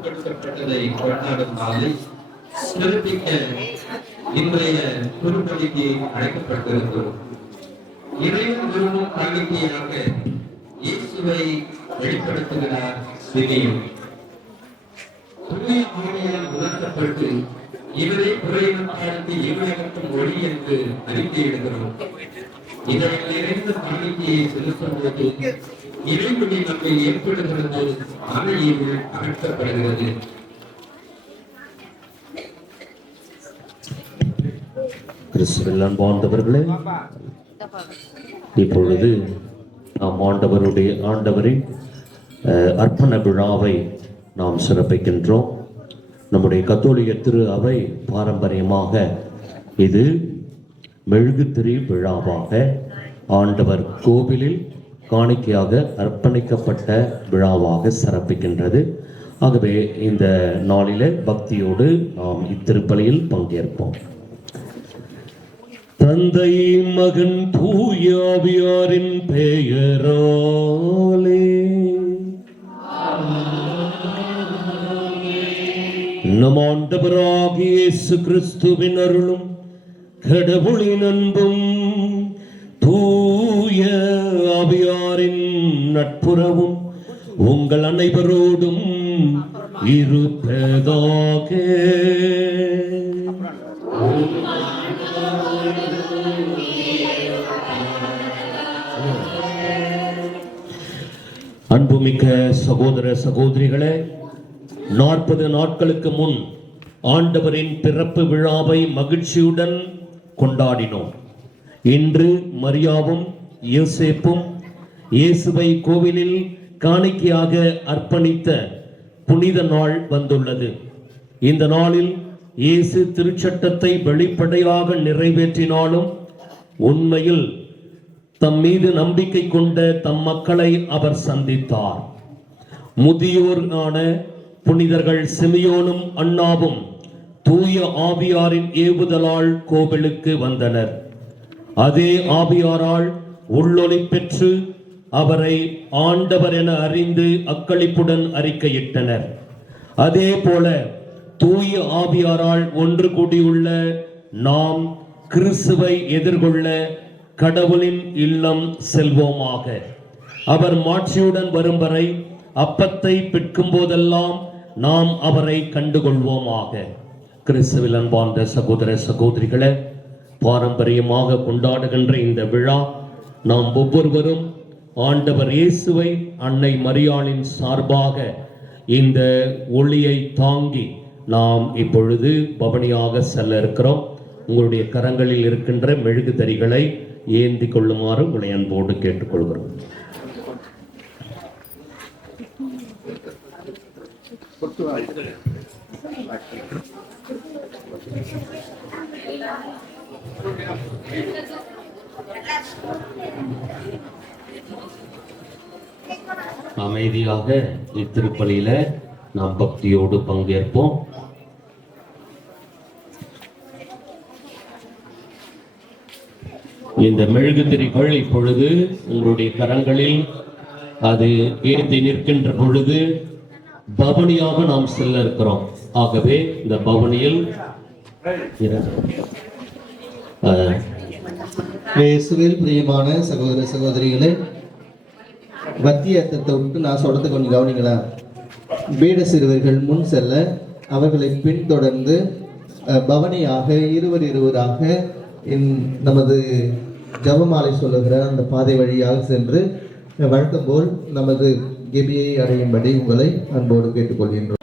பொருட்படுத்தப்பட்டதை கொண்டாடும் நாளில் சிறப்பிக்க இன்றைய குருபலிக்கு அழைக்கப்பட்டிருக்கிறோம். இறைவன் விரும்பும் காணிக்கையாக இயேசுவை வெளிப்படுத்துகிறார் சிமியோன். தூய ஆவியால் உணர்த்தப்பட்டு இவரை குறையினத்தாருக்கு இவனகற்றும் ஒளி என்று அறிக்கையிடுகிறோம். இதனை நிறைந்த காணிக்கையை செலுத்தும் போது இறைவனை நம்மை ஏற்படுகிறது அமைதியில் அகற்றப்படுகிறது. கிறிஸ்துவில் அன்பார்ந்தவர்களே, இப்பொழுது நாம் ஆண்டவரின் அர்ப்பண விழாவை நாம் சிறப்பிக்கின்றோம். நம்முடைய கத்தோலிக்க திரு அவை பாரம்பரியமாக இது மெழுகுத்திரி விழாவாக ஆண்டவர் கோவிலில் காணிக்கையாக அர்ப்பணிக்கப்பட்ட விழாவாக சிறப்பிக்கின்றது. ஆகவே இந்த நாளிலே பக்தியோடு நாம் இத்திருப்பலியில் பங்கேற்போம். தந்தை மகன் தூய ஆவியாரின் பெயராலே நம் ஆண்டவராகிய இயேசு கிறிஸ்துவின் அருளும் கடவுளின் அன்பும் தூய ஆவியாரின் நட்புறவும் உங்கள் அனைவரோடும் இருப்பதாக. அன்புமிக்க சகோதர சகோதரிகளே, 40 நாட்களுக்கு முன் ஆண்டவரின் பிறப்பு விழாவை மகிழ்ச்சியுடன் கொண்டாடினோம். இன்று மரியாவும் யோசேப்பும் இயேசுவை கோவிலில் காணிக்கையாக அர்ப்பணித்த புனித நாள் வந்துள்ளது. இந்த நாளில் இயேசு திருச்சட்டத்தை வெளிப்படையாக நிறைவேற்றினாலும் உண்மையில் தம் மீது நம்பிக்கை கொண்ட தம் மக்களை அவர் சந்தித்தார். முதியோரான புனிதர்கள் சிமியோனும் அன்னாவும் தூய ஆவியாரின் ஏவுதலால் கோவிலுக்கு வந்தனர். அதே ஆவியாரால் உள்ளொளி பெற்று அவரை ஆண்டவர் என அறிந்து அக்களிப்புடன் அறிக்கையிட்டனர். அதே போல தூய ஆவியாரால் ஒன்று கூடியுள்ள நாம் கிறிஸ்துவை எதிர்கொள்ள கடவுளின் இல்லம் செல்வோமாக. அவர் மாட்சியுடன் வரும் வரை அப்பத்தை பிற்கும் போதெல்லாம் நாம் அவரை கண்டுகொள்வோமாக. கிறிஸ்துவில் அன்பார்ந்த சகோதர சகோதரிகளே, பாரம்பரியமாக கொண்டாடுகின்ற இந்த விழா நாம் ஒவ்வொருவரும் ஆண்டவர் இயேசுவை அன்னை மரியாளின் சார்பாக இந்த ஒளியை தாங்கி நாம் இப்பொழுது பவனியாக செல்ல இருக்கிறோம். உங்களுடைய கரங்களில் இருக்கின்ற மெழுகுதரிகளை ஏந்தி கொள்ளுமாறு உங்களை அன்போடு கேட்டுக்கொள்கிறோம். அமைதியாக இத்திருப்பலியில நாம் பக்தியோடு பங்கேற்போம். இந்த மெழுகுதிரிகள் இப்பொழுது உங்களுடைய கரங்களில் அது ஏந்தி நிற்கின்ற பொழுது பவனியாக நாம் செல்ல இருக்கிறோம். ஆகவே இந்த பவனியில் இயேசுவில் பிரியமான சகோதர சகோதரிகளே, வத்தியத்தை விட்டு நான் சொல்றது கொஞ்சம் கவனிங்களா. பீட சிறுவர்கள் முன் செல்ல அவர்களை பின்தொடர்ந்து பவனியாக இருவராக நமது ஜபமாலை சொல்லுகிற அந்த பாதை வழியாக சென்று வழக்கம் போல் நமது கெபியை அடையும்படி உங்களை அன்போடு கேட்டுக்கொள்கின்றோம்.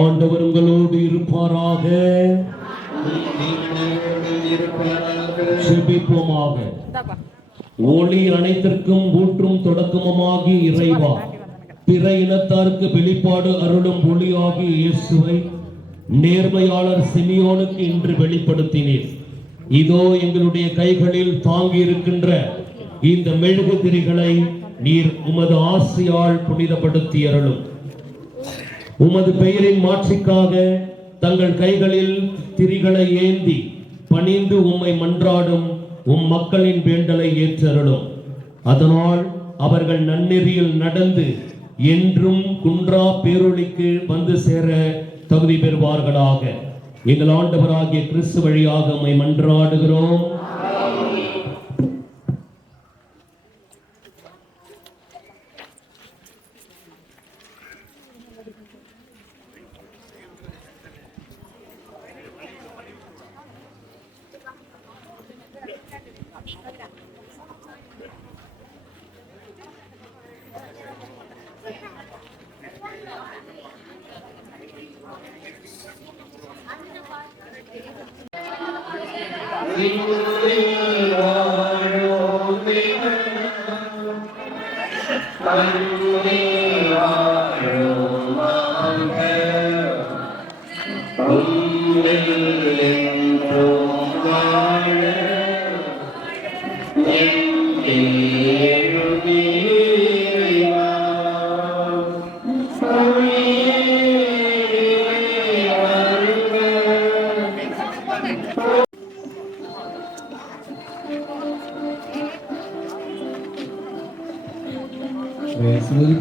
ஆண்டவர் உங்களோடு இருப்பாராக. செபிப்போமாக. ஒளி அனைத்திற்கும் ஊற்றும் தொடக்கமாகி இறைவா, பிற இனத்தாருக்கு வெளிப்பாடு அருளும் ஒளியாகி இயேசுவை நேர்மையாளர் சிமியோனுக்கு இன்று வெளிப்படுத்தினீர். இதோ எங்களுடைய கைகளில் தாங்கி இருக்கின்ற இந்த மெழுகு திரிகளை நீர் உமது ஆசையால் புனிதப்படுத்தி அருளும். உமது பெயரின் மாட்சிக்காக தங்கள் கைகளில் திரிகளை ஏந்தி பணிந்து உம்மை மன்றாடும் உம் மக்களின் வேண்டலை ஏற்றருளும். அதனால் அவர்கள் நன்னெறியில் நடந்து என்றும் குன்றா பேரொளிக்கு வந்து சேர தகுதி பெறுவார்களாக. எங்கள் ஆண்டவராகிய கிறிஸ்து வழியாக உம்மை மன்றாடுகிறோம்.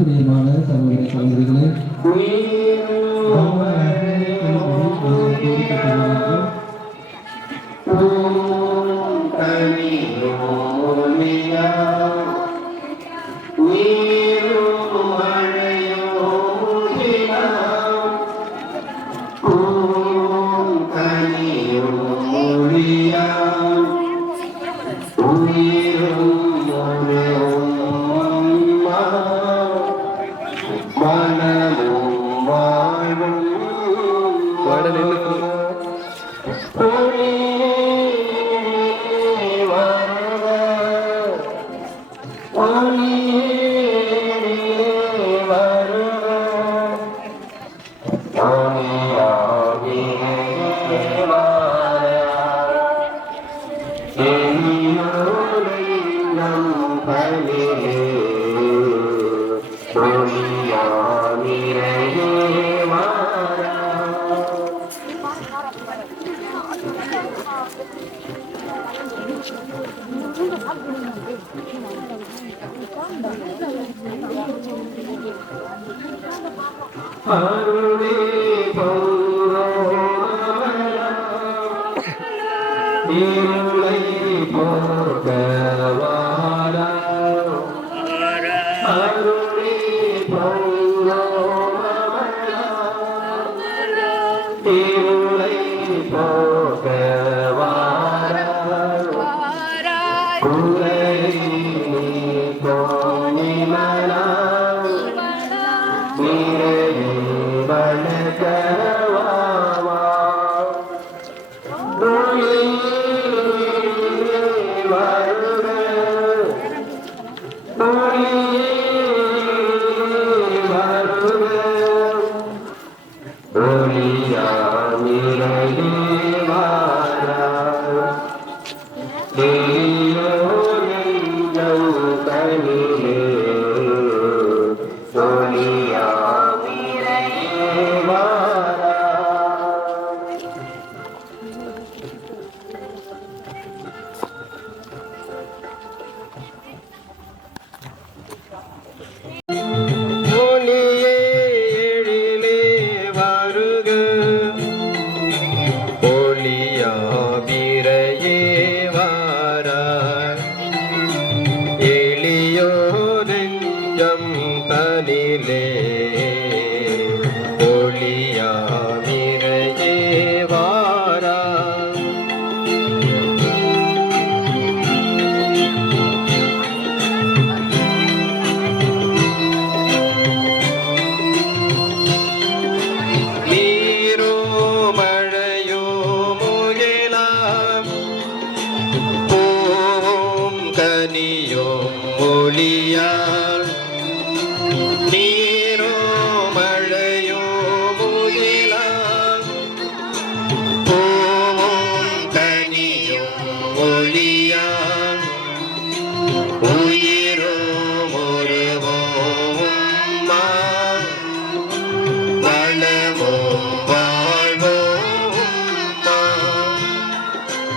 பிரியமான சகோதர சகோதரிகளே,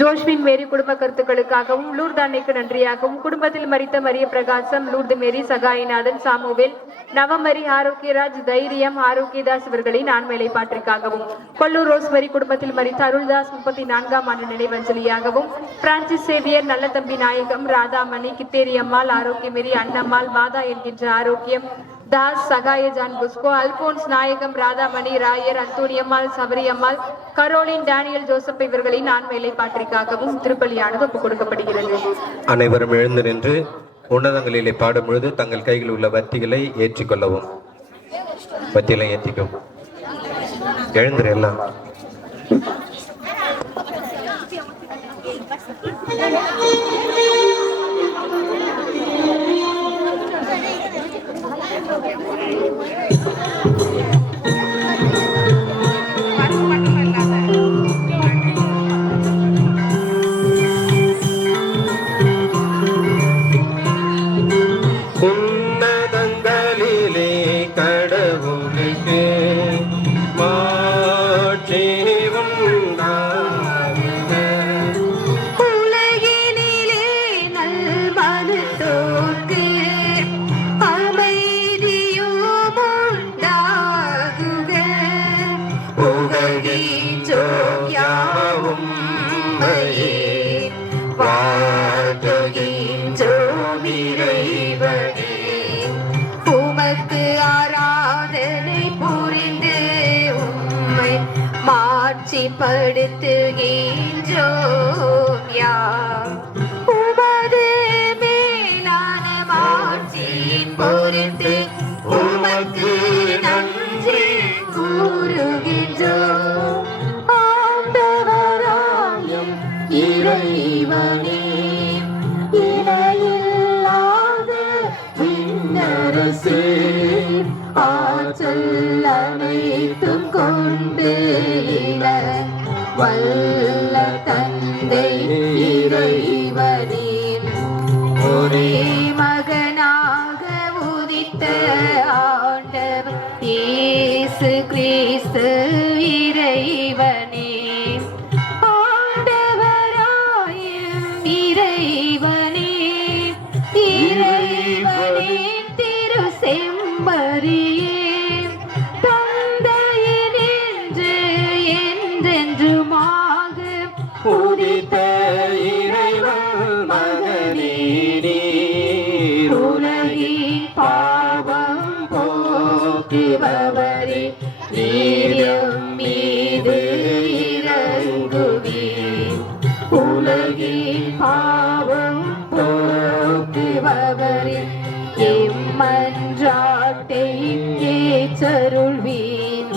ஜோஷ்வின் மேரி குடும்ப கருத்துக்களுக்காகவும், லூர்து அன்னைக்கு நன்றியாகவும், குடும்பத்தில் மரித்த மரிய பிரகாசம், லூர்து மேரி, சகாயிநாதன், சாமுவேல், நவமரி, ஆரோக்கியராஜ், தைரியம், ஆரோக்கியதாஸ் இவர்களின் ஆண்மையை பாற்றிற்காகவும், கொல்லூர் ரோஸ்மரி குடும்பத்தில் மரித்த அருள்தாஸ் 34ஆம் ஆண்டு நினைவஞ்சலியாகவும், பிரான்சிஸ் சேவியர், நல்ல தம்பி நாயகம், ராதாமணி, கித்தேரியம்மாள், ஆரோக்கியமேரி, அன்னம்மாள், வாதா என்கின்ற ஆரோக்கியம், தாஸ், சகாய ஜான் புஸ்கோ, அல்போன்ஸ் நாயகம், Radhamani, Rayar, Anthoniammal, Sabariammal, Caroline, Daniel, Joseph இவர்களின் ஆண்மையை பாற்றிற்காகவும் திருப்பலியானது ஒப்புக் கொடுக்கப்படுகிறது. அனைவரும் எழுந்து நின்று உன்னதங்களிலே பாடும் பொழுது தங்கள் கையில் உள்ள வத்திகளை ஏற்றிக்கொள்ளவும். வத்திகளை ஏற்றிக்கும். எழுந்துரு எல்லாம். உன்னதங்களிலே கடவுளுக்கு மாட்சி உண்டாகுக. உலகினிலே நல்மனத்தோர்க்கு அமைதியும் உண்டாகுக. புகழ்கின்றோம் யாவும் உம்மையே, வாழ்த்துகின்றோம் இறைவனே. உமக்கு ஆராதனை புரிந்து உம்மை மாட்சிப்படுத்துகின்றோம் யாம். உமது மேலான மாட்சியின் பொருட்டு உமக்கு நன்றி கூறுகின்றோம். ஆண்டவராயும் இறைவனே, இணையில்லாத விண்ணரசே, ஆற்றல் அனைத்தும் கொண்டு இல வல்ல தந்தை இறைவனே, ஒரே மகனாக உதித்த ஆண்டவர் இயேசு கிறிஸ்து இறைவனே, ஆண்டவராயும் இறைவனே, இறைவனே திரு செம்மறியே, தந்தையினின்று என்றென்றுமாக உதித்த இறைவன் மகனே நீர். உலகின் பாவம் போக்குபவரே, நீர் எம் மீது இரங்குவீர். உலகின் பாவம் போக்குபவரே, எம்மன்றாட்டை ஏற்றருள்வீர்.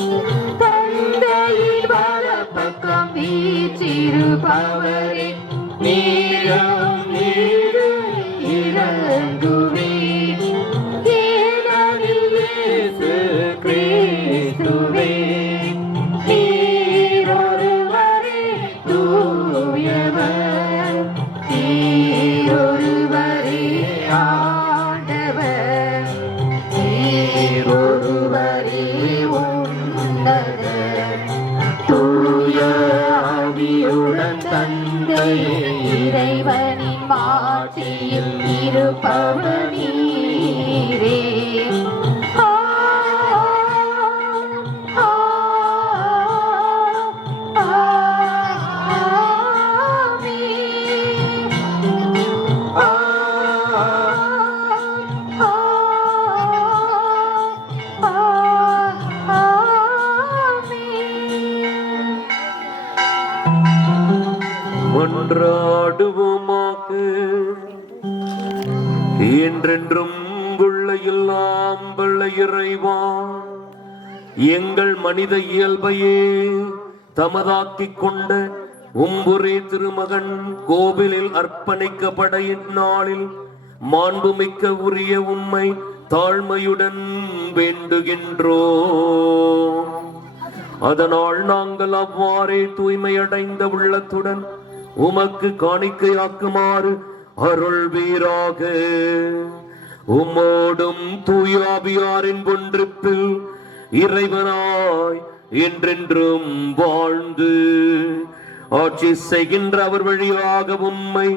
தந்தையின் வலப்பக்கம் வீற்றிருப்பவரே, நீரும் நீரு இறங்குவீர். ஏனெனில் இயேசு கிறிஸ்துவே, நீர் ஒருவரே தூயவர், நீர் ஒருவரே ஆண்டவர், நீர் ஒருவரே உன்னதர். தூய ஆவியுடன் தந்தை இறைவனின் மாட்சியில் இருப்பவர் நீரே. மன்றாடுவோமாக. என்றென்றும் உள்ள எல்லாம் வல்ல இறைவா, எங்கள் மனித இயல்பையே தமதாக்கிக் கொண்ட உம்புரே திருமகன் கோவிலில் அர்ப்பணிக்கப்பட இந்நாளில் மாண்புமிக்க உரிய உம்மை தாழ்மையுடன் வேண்டுகின்றோம். அதனால் நாங்கள் அவ்வாறே தூய்மையடைந்த உள்ளத்துடன் உமக்கு காணிக்கையாக்குமாறு அருள் வீராக. உம்மோடும் தூயாவியாரின் ஒன்றிப்பில் இறைவனாய் என்றென்றும் வாழ்ந்து ஆட்சி செய்கின்ற அவர் வழியாக உம்மை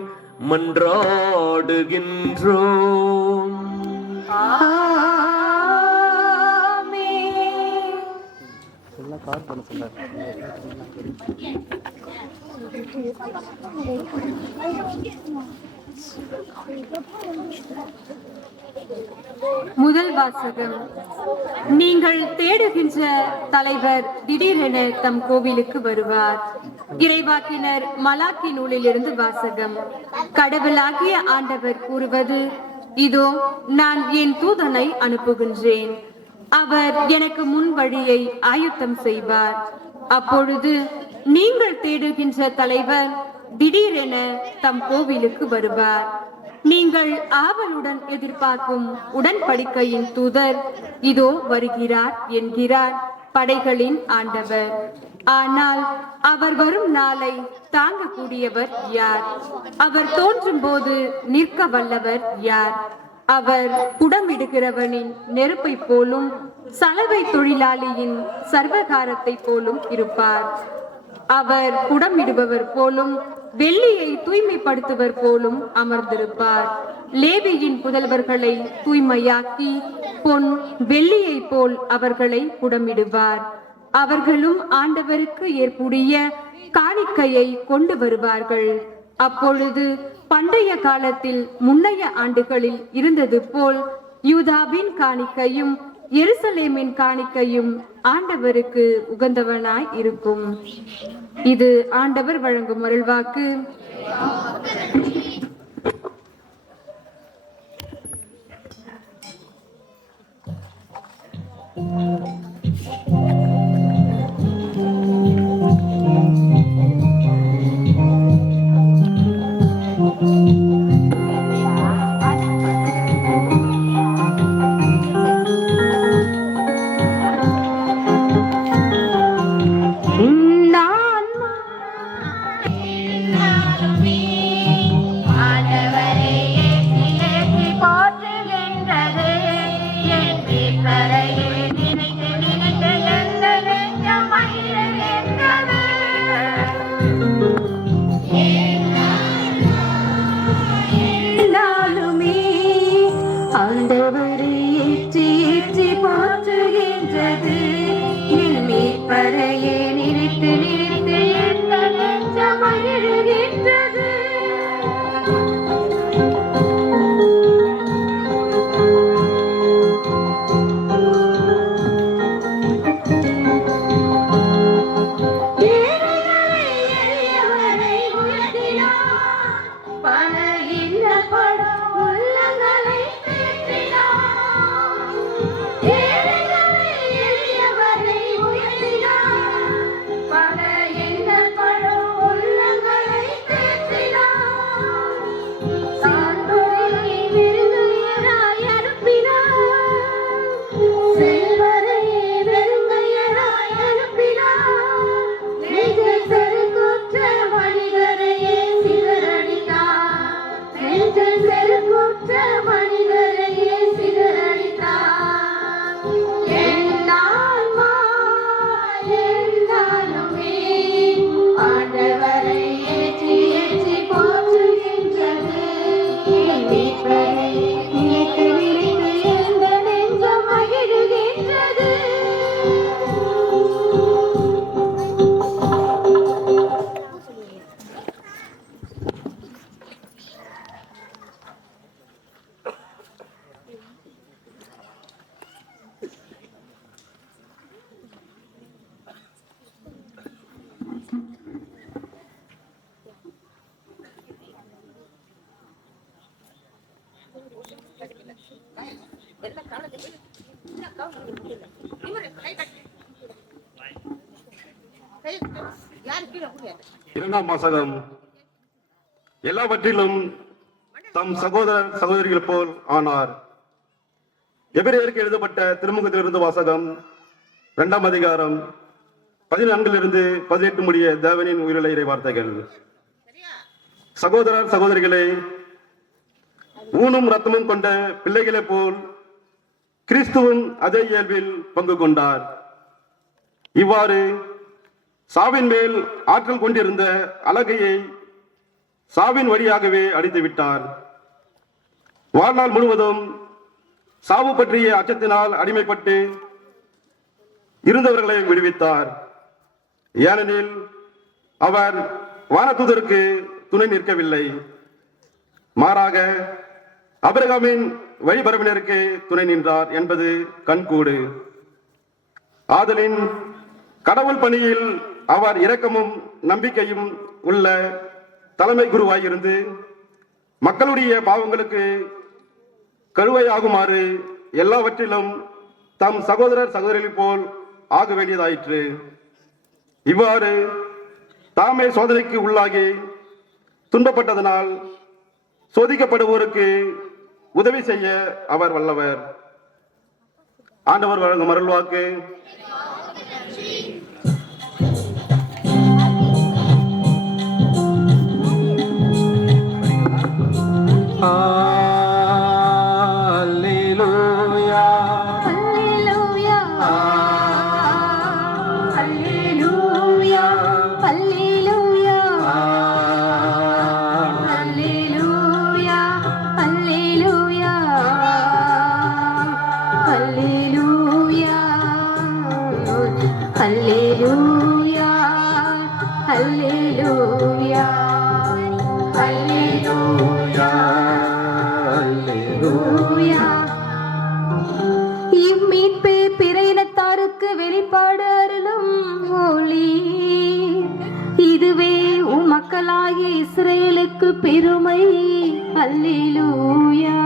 மன்றாடுகின்றோம். முதல் வாசகம். நீங்கள் தேடுகின்ற தலைவர் திடீரென தம் கோவிலுக்கு வருவார். இறைவாக்கினர் மலாக்கி நூலிலிருந்து வாசகம். கடவுளாகிய ஆண்டவர் கூறுவது, இதோ நான் என் தூதனை அனுப்புகின்றேன். அவர் எனக்கு முன் வழியை ஆயத்தம் செய்வார். அப்பொழுது நீங்கள் தேடுகின்ற தலைவர் திடீரென தம் கோவிலுக்கு வருவார். நீங்கள் ஆவலுடன் எதிர்பார்க்கும் உடன்படிக்கையின் தூதர் இதோ வருகிறார் என்கிறார் படைகளின் ஆண்டவர். ஆனால் அவர் வரும் நாளை தாங்கக்கூடியவர் யார்? அவர் தோன்றும் போது நிற்க வல்லவர் யார்? அவர் புடமிடுகிறவனின் நெருப்பை போலும் சலவை தொழிலாளியின் சர்வகாரத்தை போலும் இருப்பார். அவர் புடமிடுபவர் போலும் வெள்ளியை தூய்மைப்படுத்துவர் போலும் அமர்ந்திருப்பார். லேவியின் புதல்வர்களை தூய்மையாக்கி பொன் வெள்ளியை போல் அவர்களை புடமிடுவார். அவர்களும் ஆண்டவருக்கு ஏற்புடைய காணிக்கையை கொண்டு வருவார்கள். அப்பொழுது பண்டைய காலத்தில் முன்னைய ஆண்டுகளில் இருந்தது போல் யூதாவின் காணிக்கையும் எருசலேமின் காணிக்கையும் ஆண்டவருக்கு உகந்தவனாய் இருக்கும். இது ஆண்டவர் வழங்கும் அருள்வாக்கு. இரண்டாம் வாசகம். எல்லாவற்றிலும் தம் சகோதரர் சகோதரிகள் போல் ஆனார். எபிரேயருக்கு எழுதப்பட்ட திருமுகத்திலிருந்து வாசகம். 2ஆம் அதிகாரம் 14 18 முடிய தேவனின் உயிரிழை இறை வார்த்தைகள். சகோதரர் சகோதரிகளே, ஊனும் ரத்தமும் கொண்ட பிள்ளைகளை போல் கிறிஸ்துவும் அதே இயல்பில் பங்கு கொண்டார். இவ்வாறு சாவின் மேல் ஆற்றல் கொண்டிருந்த அலகையை சாவின் வழியாகவே அடித்து விட்டார். வாழ்நாள் முழுவதும் சாவு பற்றிய அச்சத்தினால் அடிமைப்பட்டு இருந்தவர்களை விடுவித்தார். ஏனெனில் அவர் வானதூதருக்கு துணை நிற்கவில்லை, மாறாக ஆபிரகாமின் வழிபரவினருக்கு துணை நின்றார் என்பது கண்கூடு. ஆதலின் கடவுள் பணியில் அவர் இரக்கமும் நம்பிக்கையும் உள்ள தலைமை குருவாயிருந்து மக்களுடைய பாவங்களுக்கு கழுவையாகுமாறு எல்லாவற்றிலும் தம் சகோதரர் சகோதரிகள் போல் ஆக வேண்டியதாயிற்று. இவ்வாறு தாமே சோதனைக்கு உள்ளாகி துன்பப்பட்டதனால் சோதிக்கப்படுவோருக்கு உதவி செய்ய அவர் வல்லவர். ஆண்டவர் வழங்கும் அருள்வாக்கு. இம்மீட்பு பிற இனத்தாருக்கு வெளிப்பாடு அருளும் ஒளி. இதுவே உம் மக்களாகிய இஸ்ரேலுக்கு பெருமை. அல்லேலூயா.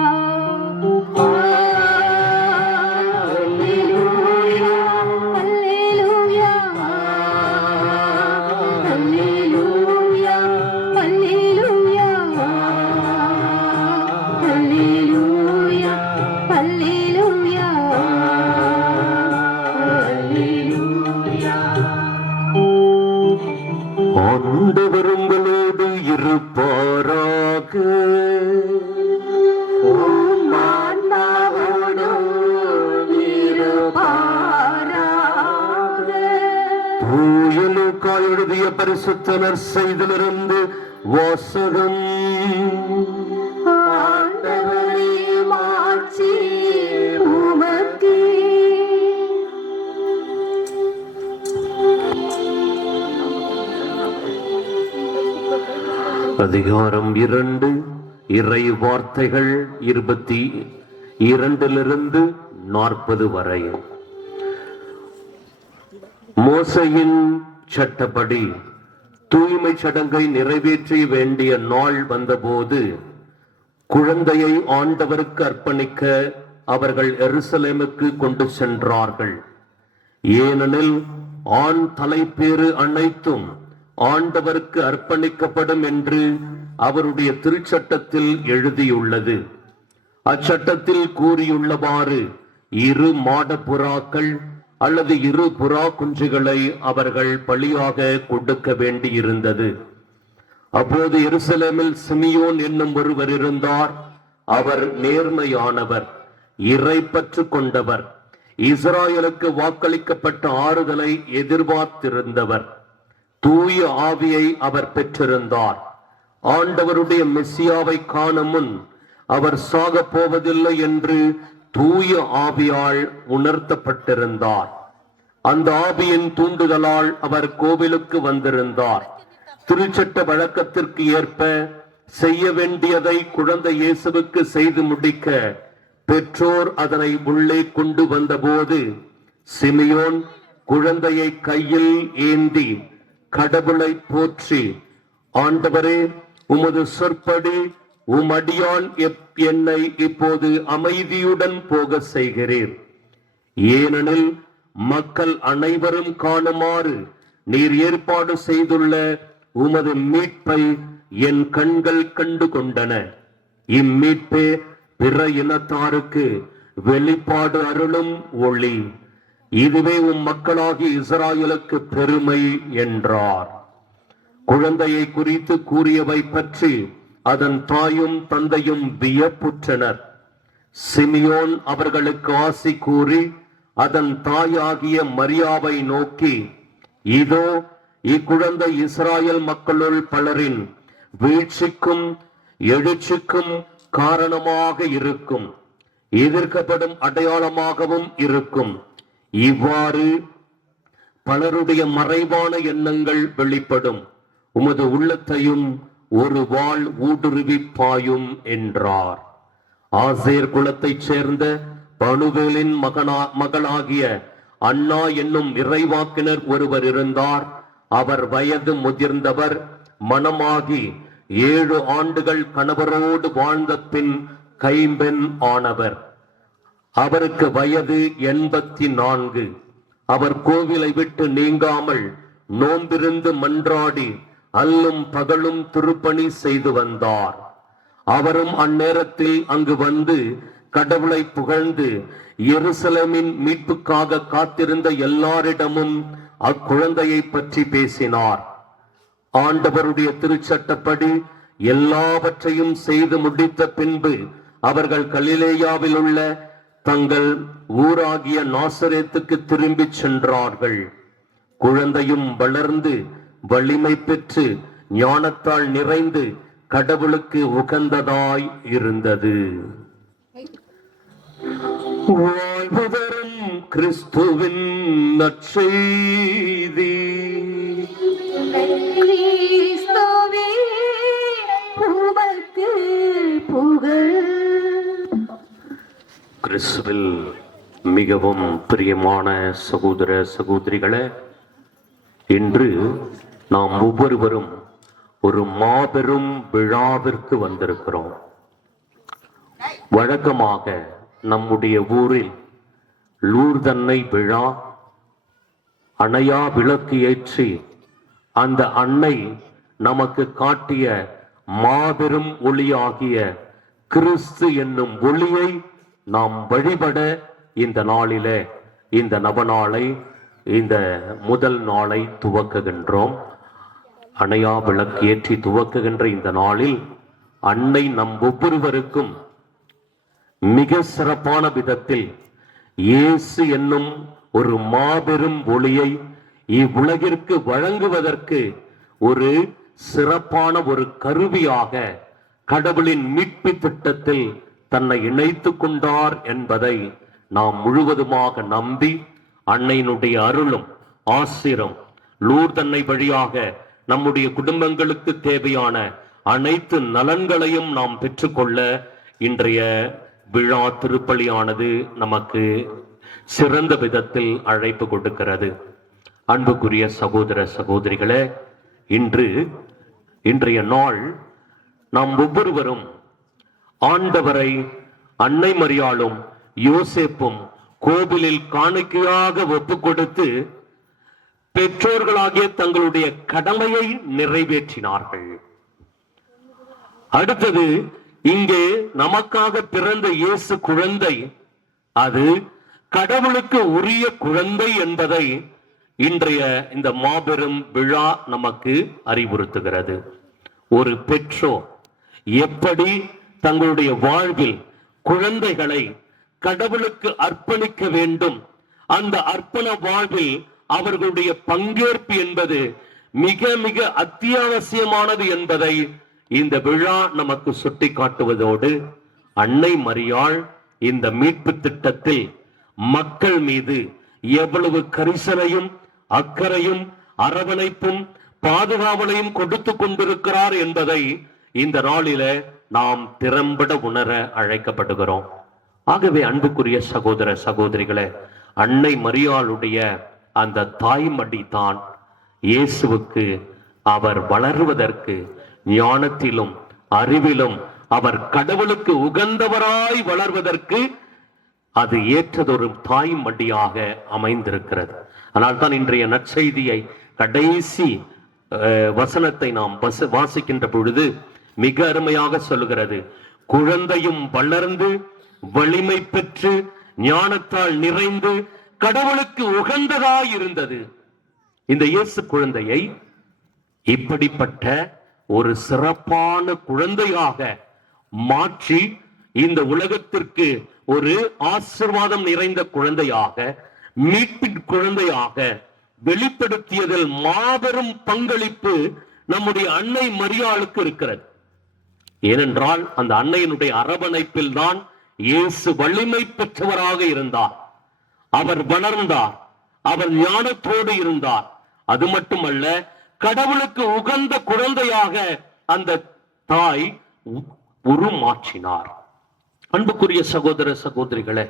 ஆண்டவர் உங்களோடு இருப்பாராக. தூய லூக்கா எழுதிய பரிசுத்த நற்செய்தியிலிருந்து வாசகம். அதிகாரம் 2, இறை வார்த்தைகள் 22 40 வரை. மோசையின் சட்டப்படி தூய்மை சடங்கை நிறைவேற்ற வேண்டிய நாள் வந்தபோது குழந்தையை ஆண்டவருக்கு அர்ப்பணிக்க அவர்கள் எருசலேமுக்கு கொண்டு சென்றார்கள். ஏனெனில் ஆண் தலைப்பேறு அனைத்தும் ஆண்டவருக்கு அர்ப்பணிக்கப்படும் என்று அவருடைய திருச்சட்டத்தில் எழுதியுள்ளது. அச்சட்டத்தில் கூறியுள்ளவாறு 2 மாடப்புறாக்கள் அல்லது 2 புறா குஞ்சுகளை அவர்கள் பலியாக கொடுக்க வேண்டியிருந்தது. அப்போது எருசலேமில் சிமியோன் என்னும் ஒருவர் இருந்தார். அவர் நேர்மையானவர், இறைப்பற்று கொண்டவர், இஸ்ராயலுக்கு வாக்களிக்கப்பட்ட ஆறுதலை எதிர்பார்த்திருந்தவர். தூய ஆவியை அவர் பெற்றிருந்தார். ஆண்டவருடைய மெசியாவை காணும் முன் அவர் சாக போவதில்லை என்று தூய ஆவியால் உணர்த்தப்பட்டிருந்தார். அந்த ஆவியின் தூண்டுதலால் அவர் கோவிலுக்கு வந்திருந்தார். திருச்சட்ட வழக்கத்திற்கு ஏற்ப செய்ய வேண்டியதை குழந்தை இயேசுவுக்கு செய்து முடிக்க பெற்றோர் அதனை உள்ளே கொண்டு வந்தபோது சிமியோன் குழந்தையை கையில் ஏந்தி கடவுளை போற்றி, ஆண்டவரே, உமது சொற்படி உம் அடியான் என்னை இப்போது அமைதியுடன் போக செய்கிறீர். ஏனெனில் மக்கள் அனைவரும் காணுமாறு நீர் ஏற்பாடு செய்துள்ள உமது மீட்பை என் கண்கள் கண்டு கொண்டன. இம்மீட்பே பிற இனத்தாருக்கு வெளிப்பாடு அருளும் ஒளி. இதுவே உம் மக்களாகி இஸ்ராயலுக்கு பெருமை என்றார். குழந்தையை குறித்து கூறியவை பற்றி அதன் தாயும் தந்தையும் வியப்புற்றனர். சிமியோன் அவர்களுக்கு ஆசி கூறி அதன் தாயாகிய மரியாவை நோக்கி, இதோ இக்குழந்தை இஸ்ராயல் மக்களுள் பலரின் வீழ்ச்சிக்கும் எழுச்சிக்கும் காரணமாக இருக்கும், எதிர்க்கப்படும் அடையாளமாகவும் இருக்கும். இவ்வாறு பலருடைய மறைவான எண்ணங்கள் வெளிப்படும். உமது உள்ளத்தையும் ஒரு வாள் ஊடுருவி பாயும் என்றார். ஆசேர் குலத்தைச் சேர்ந்த பனுவேலின் மகளாகிய அண்ணா என்னும் இறைவாக்கினர் ஒருவர் இருந்தார். அவர் வயது முதிர்ந்தவர், மணமாகி 7 ஆண்டுகள் கணவரோடு வாழ்ந்த பின் கைம்பெண் ஆனவர். அவருக்கு வயது 84. அவர் கோவிலை விட்டு நீங்காமல் நோம்பிருந்து மன்றாடி அல்லும் பகலும் திருப்பணி செய்து வந்தார். அவரும் அந்நேரத்தில் அங்கு வந்து கடவுளை புகழ்ந்து எருசலேமின் மீட்புக்காக காத்திருந்த எல்லாரிடமும் அக்குழந்தையை பற்றி பேசினார். ஆண்டவருடைய திருச்சட்டப்படி எல்லாவற்றையும் செய்து முடித்த பின்பு அவர்கள் கலிலேயாவில் உள்ள தங்கள் ஊராகிய நாசரேத்துக்கு திரும்பி சென்றார்கள். குழந்தையும் வளர்ந்து வலிமை பெற்று ஞானத்தால் நிறைந்து கடவுளுக்கு உகந்ததாய் இருந்தது. வாழ்வு தரும் கிறிஸ்துவின் நற்செய்தி. கிறிஸ்துவே உமக்கு புகழ். கிறிஸ்துவில் மிகவும் பிரியமான சகோதர சகோதரிகளே, இன்று நாம் ஒவ்வொருவரும் ஒரு மாபெரும் விழாவிற்கு வந்திருக்கிறோம். வழக்கமாக நம்முடைய ஊரில் லூர்தன்னை விழா, அணையா விளக்கு ஏற்றி அந்த அன்னை நமக்கு காட்டிய மாபெரும் ஒளியாகிய கிறிஸ்து என்னும் ஒளியை நாம் வழிபட இந்த நாளிலே, இந்த நவநாளை, இந்த முதல் நாளை துவக்குகின்றோம். அணையா விளக்கு ஏற்றி துவக்குகின்ற இந்த நாளில் அன்னை நம் ஒவ்வொருவருக்கும் மிக சிறப்பான விதத்தில் இயேசு என்னும் ஒரு மாபெரும் ஒளியை இவ்வுலகிற்கு வழங்குவதற்கு ஒரு சிறப்பான ஒரு கருவியாக கடவுளின் மீட்பு திட்டத்தில் தன்னை இணைத்துக் கொண்டார் என்பதை நாம் முழுவதுமாக நம்பி அன்னையினுடைய அருளும் ஆசிரும் லூர்தன்னை வழியாக நம்முடைய குடும்பங்களுக்கு தேவையான அனைத்து நலன்களையும் நாம் பெற்றுக்கொள்ள இன்றைய விழா திருப்பலியானது நமக்கு சிறந்த விதத்தில் அழைப்பு கொடுக்கிறது. அன்புக்குரிய சகோதர சகோதரிகளே, இன்றைய நாள் நாம் ஒவ்வொருவரும் ஆண்டவரை அன்னை மரியாளும் யோசேப்பும் கோவிலில் காணிக்கையாக ஒப்பு கொடுத்து பெற்றோர்களாகிய தங்களுடைய கடமையை நிறைவேற்றினார்கள். அடுத்தது, இங்கே நமக்காக பிறந்த இயேசு குழந்தை அது கடவுளுக்கு உரிய குழந்தை என்பதை இன்றைய இந்த மாபெரும் விழா நமக்கு அறிவுறுத்துகிறது. ஒரு பெற்றோர் எப்படி தங்களுடைய வாழ்வில் குழந்தைகளை கடவுளுக்கு அர்ப்பணிக்க வேண்டும், அந்த அர்ப்பண வாழ்வில் அவர்களுடைய பங்கேற்பு என்பது மிக மிக அத்தியாவசியமானது என்பதை இந்த விழா நமக்கு சுட்டி காட்டுவதோடு, அன்னை மரியாள் இந்த மீட்பு திட்டத்தில் மக்கள் மீது எவ்வளவு கரிசனையும் அக்கறையும் அரவணைப்பும் பாதுகாவலையும் கொடுத்து கொண்டிருக்கிறார் என்பதை இந்த நாளில நாம் திறம்பட உணர அழைக்கப்படுகிறோம். ஆகவே அன்புக்குரிய சகோதர சகோதரிகளே, அன்னை மரியாளுடைய அந்த தாய்மடி தான் இயேசுவுக்கு அவர் வளருவதற்கு ஞானத்திலும் அறிவிலும் அவர் கடவுளுக்கு உகந்தவராய் வளர்வதற்கு அது ஏற்றதொரு தாய்மடியாக அமைந்திருக்கிறது. ஆனால் தான் இன்றைய நற்செய்தியை கடைசி வசனத்தை நாம் வாசிக்கின்ற பொழுது மிக அருமையாக சொல்லுகிறது. குழந்தையும் வளர்ந்து வலிமை பெற்று ஞானத்தால் நிறைந்து கடவுளுக்கு உகந்ததாய் இருந்தது. இந்த இயேசு குழந்தையை இப்படிப்பட்ட ஒரு சிறப்பான குழந்தையாக மாற்றி இந்த உலகத்திற்கு ஒரு ஆசீர்வாதம் நிறைந்த குழந்தையாக, மீட்பின் குழந்தையாக வெளிப்படுத்தியதில் மாபெரும் பங்களிப்பு நம்முடைய அன்னை மரியாளுக்கு இருக்கிறது. ஏனென்றால் அந்த அன்னையினுடைய அரவணைப்பில் தான் இயேசு வலிமை பெற்றவராக இருந்தார். அவர் வளர்ந்தார், அவர் ஞானத்தோடு இருந்தார். அது மட்டுமல்ல, கடவுளுக்கு உகந்த குழந்தையாக அந்த தாய் உருமாற்றினார். அன்புக்குரிய சகோதர சகோதரிகளே,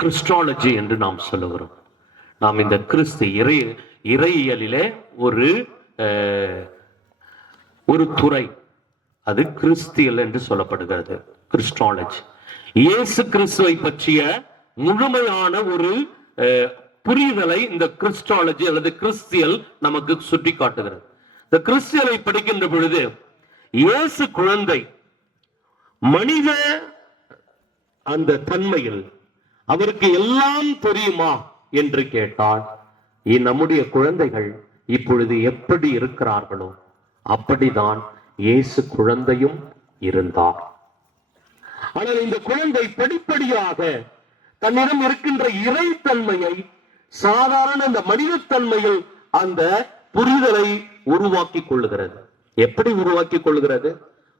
கிறிஸ்டாலஜி என்று நாம் சொல்லுகிறோம். நாம் இந்த இறையியலிலே ஒரு துறை, அது கிறிஸ்தியல் என்று சொல்லப்படுகிறது, கிறிஸ்டாலஜி. இயேசு கிறிஸ்துவை பற்றிய முழுமையான ஒரு புரிதலை இந்த கிறிஸ்டாலஜி அல்லது கிறிஸ்தியல் நமக்கு சுட்டி காட்டுகிறது. இந்த கிறிஸ்தியலை படிக்கின்ற பொழுது இயேசு குழந்தை மனித அந்த தன்மையில் அவருக்கு எல்லாம் தெரியுமா என்று கேட்டால், நம்முடைய குழந்தைகள் இப்பொழுது எப்படி இருக்கிறார்களோ அப்படிதான் இயேசு குழந்தையும் இருந்தார். ஆனால் இந்த குழந்தை படிப்படியாக தன்னிடம் இருக்கின்ற இறைத்தன்மையை சாதாரண இந்த மனிதத்தன்மையில் அந்த புரிதலை உருவாக்கி கொள்ளுகிறது. எப்படி உருவாக்கி கொள்ளுகிறது?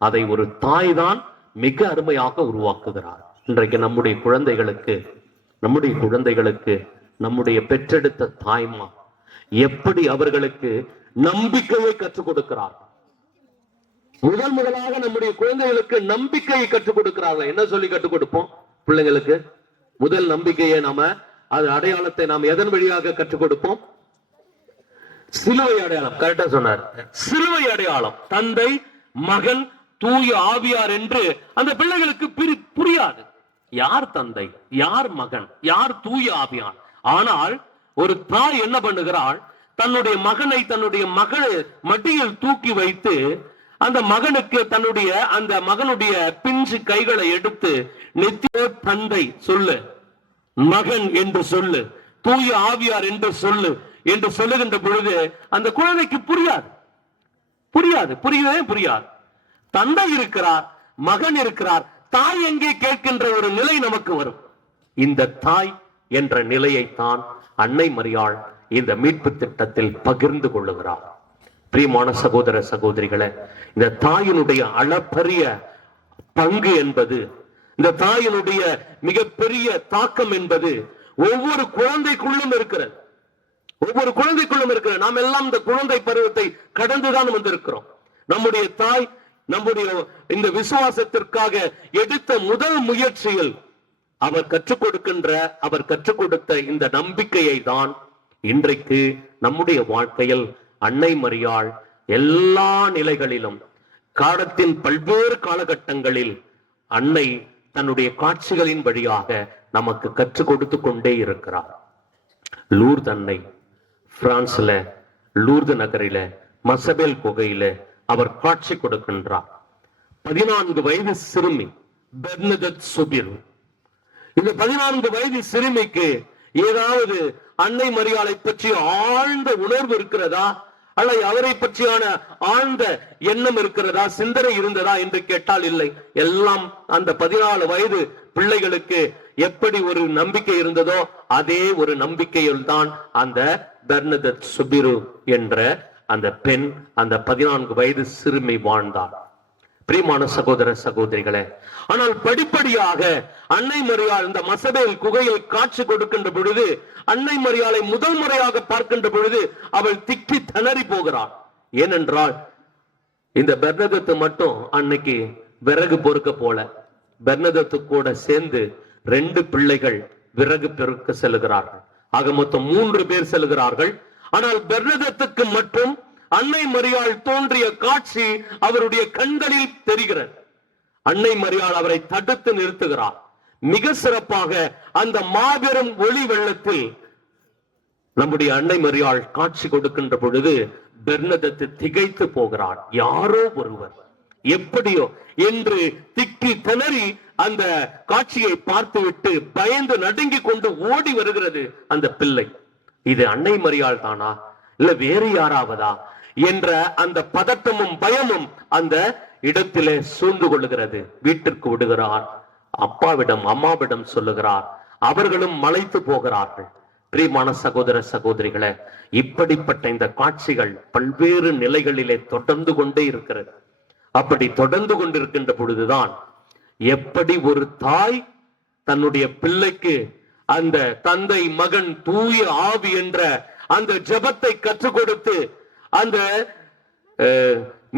அதை ஒரு தாய் தான் மிக அருமையாக உருவாக்குகிறார். இன்றைக்கு நம்முடைய குழந்தைகளுக்கு நம்முடைய பெற்றெடுத்த தாய்மா எப்படி அவர்களுக்கு நம்பிக்கையை கற்றுக் கொடுக்கிறார். முதலாக நம்முடைய குழந்தைகளுக்கு நம்பிக்கையை கற்றுக் கொடுக்கிறார்கள். என்ன சொல்லி கற்றுக் கொடுப்போம் பிள்ளைங்களுக்கு? முதல் நம்பிக்கையை அது அடையாளத்தை நாம் எதன் வழியாக கற்றுக் கொடுப்போம்? சிலுவை அடையாளம். கரெக்டா சொன்னார், சிலுவை அடையாளம். தந்தை, மகன், தூய ஆவியார் என்று அந்த பிள்ளைகளுக்கு புரியாது. யார் தந்தை, யார் மகன், யார் தூய ஆவியார்? ஆனால் ஒரு தாய் என்ன பண்ணுகிறாள்? தன்னுடைய மகனை தன்னுடைய மகள் மடியில் தூக்கி வைத்து அந்த மகனுக்கு அந்த மகனுடைய பிஞ்சு கைகளை எடுத்து நித்திய தந்தை சொல்லு, மகன் என்று சொல்லு, தூய ஆவியார் என்று சொல்லு என்று சொல்லுகின்ற பொழுது அந்த குழந்தைக்கு புரியவே புரியாது. தந்தை இருக்கிறார், மகன் இருக்கிறார், தாய் எங்கே கேட்கின்ற ஒரு நிலை நமக்கு வரும். இந்த தாய் என்ற நிலையைத்தான் அன்னை மரியாள் இந்த மீட்பு திட்டத்தில் பகிர்ந்து கொள்ளுகிறார். பிரியமான சகோதர சகோதரிகளே, இந்த தாயினுடைய அளப்பரிய பங்கு என்பது, இந்த தாயினுடைய மிகப்பெரிய தாக்கம் என்பது ஒவ்வொரு குழந்தைக்குள்ளும் இருக்கிறது. நாம் எல்லாம் இந்த குழந்தை பருவத்தை கடந்துதான் வந்திருக்கிறோம். நம்முடைய தாய் நம்முடைய இந்த விசுவாசத்திற்காக எடுத்த முதல் முயற்சியில் அவர் கற்றுக் கொடுத்த இந்த நம்பிக்கையை தான் இன்றைக்கு நம்முடைய வாழ்க்கையில் அன்னை மரியாள் எல்லா நிலைகளிலும், காலத்தின் பல்வேறு காலகட்டங்களில் அன்னை தன்னுடைய காட்சிகளின் வழியாக நமக்கு கற்றுக் கொடுத்து கொண்டே இருக்கிறார். லூர்து அன்னை பிரான்ஸ்ல, லூர்து நகரில, மசபேல் குகையில அவர் காட்சி கொடுக்கின்றார். 14 வயது சிறுமி பெர்னதெத் சுபிர். இந்த 14 வயது சிறுமிக்கு ஏதாவது அன்னை மரியாளை பற்றி ஆழ்ந்த உணர்வு இருக்கிறதா, அல்லது அவரை பற்றியான ஆழ்ந்த எண்ணம் இருக்கிறதா, சிந்தனை இருந்ததா என்று கேட்டால் இல்லை. எல்லாம் அந்த 14 வயது பிள்ளைகளுக்கு எப்படி ஒரு நம்பிக்கை இருந்ததோ அதே ஒரு நம்பிக்கையில் தான் அந்த பெர்னதெத் சுபிரு என்ற அந்த பெண், அந்த 14 வயது சிறுமி வாழ்ந்தார். பிரியமான சகோதர சகோதரிகளே, ஆனால் படிப்படியாக அன்னை மரியாள் இந்த மசபேல் குகையில் காட்சி கொடுக்கின்ற பொழுது, அன்னை மரியாளை முதல் முறையாக பார்க்கின்ற பொழுது அவள் திக்கி திணறி போகிறாள். ஏனென்றால் இந்த பெர்னதெத்து மட்டும் அன்னைக்கு விறகு பொறுக்க போல, பெர்னதெத்து கூட சேர்ந்து 2 பிள்ளைகள் விறகு பெருக்க செல்கிறார்கள். ஆக மொத்தம் 3 பேர் செல்கிறார்கள். ஆனால் பெர்னதெத்துக்கு மட்டும் அன்னை மரியாள் தோன்றிய காட்சி அவருடைய கண்களில் தெரிகிறது. அன்னை மரியாள் அவரை தடுத்து நிறுத்துகிறார். மிக சிறப்பாக அந்த மாபெரும் ஒளி வெள்ளத்தில் நம்முடைய அன்னை மரியாள் காட்சி கொடுக்கின்ற பொழுது பெர்னதெத்து திகைத்து போகிறார். யாரோ ஒருவர் எப்படியோ என்று திக்கி திணறி அந்த காட்சியை பார்த்துவிட்டு பயந்து நடுங்கி கொண்டு ஓடி வருகிறது அந்த பிள்ளை. இது அன்னை மரியாள் தானா, இல்ல வேறு யாராவதா என்ற அந்த பதட்டமும் பயமும் அந்த இடத்திலே சூழ்ந்து கொள்ளுகிறது. வீட்டிற்கு விடுகிறார். அப்பாவிடம் அம்மாவிடம் சொல்லுகிறார். அவர்களும் மலைத்து போகிறார்கள். பிரியமான சகோதர சகோதரிகளே, இப்படிப்பட்ட இந்த காட்சிகள் பல்வேறு நிலைகளிலே தொடர்ந்து கொண்டே இருக்கிறது. அப்படி தொடர்ந்து கொண்டிருக்கின்ற பொழுதுதான் எப்படி ஒரு தாய் தன்னுடைய பிள்ளைக்கு அந்த தந்தை மகன் தூய ஆவி என்ற அந்த ஜெபத்தை கற்றுக் கொடுத்து அந்த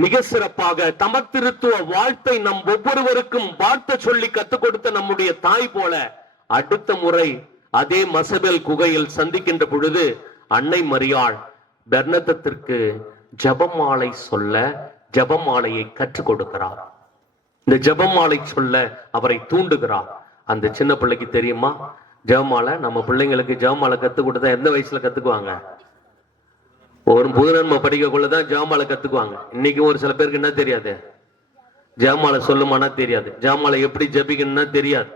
மிக சிறப்பாக தமத்திருத்துவ வாழ்த்தை நம் ஒவ்வொருவருக்கும் வாழ்த்த சொல்லி கற்றுக் கொடுத்த நம்முடைய தாய் போல அடுத்த முறை அதே மசபெல் குகையில் சந்திக்கின்ற பொழுது அன்னை மரியாள் பெர்னதத்திற்கு ஜெபமாலை சொல்ல ஜெபமாலையை கற்றுக் கொடுக்கிறார். இந்த ஜெபமாலை சொல்ல அவரை தூண்டுகிறார். அந்த சின்ன பிள்ளைக்கு தெரியுமா ஜெபமாலை? நம்ம பிள்ளைங்களுக்கு ஜெபமாலை கத்துக் கொடுத்தா எந்த வயசுல கத்துக்குவாங்க? ஒரு புதுநன்மை படிக்கக்குள்ளதான் ஜெபமாலை கத்துக்குவாங்க. இன்னைக்கு ஒரு சில பேருக்கு என்ன தெரியாது, ஜெபமாலை சொல்லுமானா தெரியாது, ஜெபமாலை எப்படி ஜெபிக்கணும்னா தெரியாது.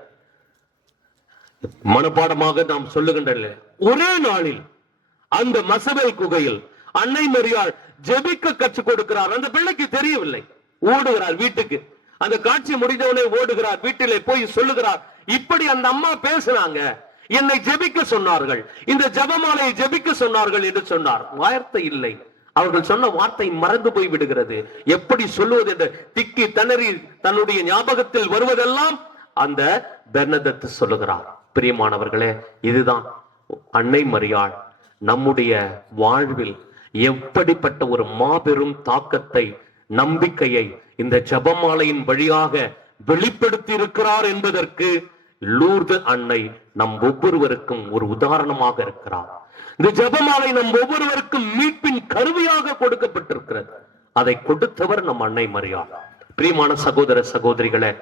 மனப்பாடமாக நாம் சொல்லுகின்ற ஒரே நாளில் அந்த மசபெல் குகையில் அன்னை மரியாள் ஜெபிக்க கற்றுக் கொடுக்கிறார். அந்த பிள்ளைக்கு தெரியவில்லை. ஓடுகிறார் வீட்டுக்கு. அந்த காட்சி முடிந்தவனே ஓடுகிறார் வீட்டிலே போய் சொல்லுகிறார், இப்படி அந்த அம்மா பேசுறாங்க, என்னை ஜெபிக்க சொன்னார்கள், இந்த ஜெபமாலையை ஜெபிக்க சொன்னார்கள் என்று சொன்னார். வார்த்தை இல்லை. அவர்கள் சொன்ன வார்த்தை மறந்து போய் விடுகிறது. எப்படி சொல்லுவது என்று திக்கி திணறி தன்னுடைய ஞாபகத்தில் வருவதெல்லாம் அந்த பெர்னதத்து சொல்லுகிறார். பிரியமானவர்களே, இதுதான் அன்னை மரியாள் நம்முடைய வாழ்வில் எப்படிப்பட்ட ஒரு மாபெரும் தாக்கத்தை, நம்பிக்கையை இந்த ஜெபமாலையின் வழியாக வெளிப்படுத்தி இருக்கிறார் என்பதற்கு லூர்து அன்னை நம் ஒவ்வொருவருக்கும் ஒரு உதாரணமாக இருக்கிறார். இந்த ஜெபமாலை நம் ஒவ்வொருவருக்கும் மீட்பின் கருவியாக கொடுக்கப்பட்டிருக்கிறது. அதை கொடுத்தவர் நம் அன்னை மரியாள். பிரியமான சகோதர சகோதரிகளே,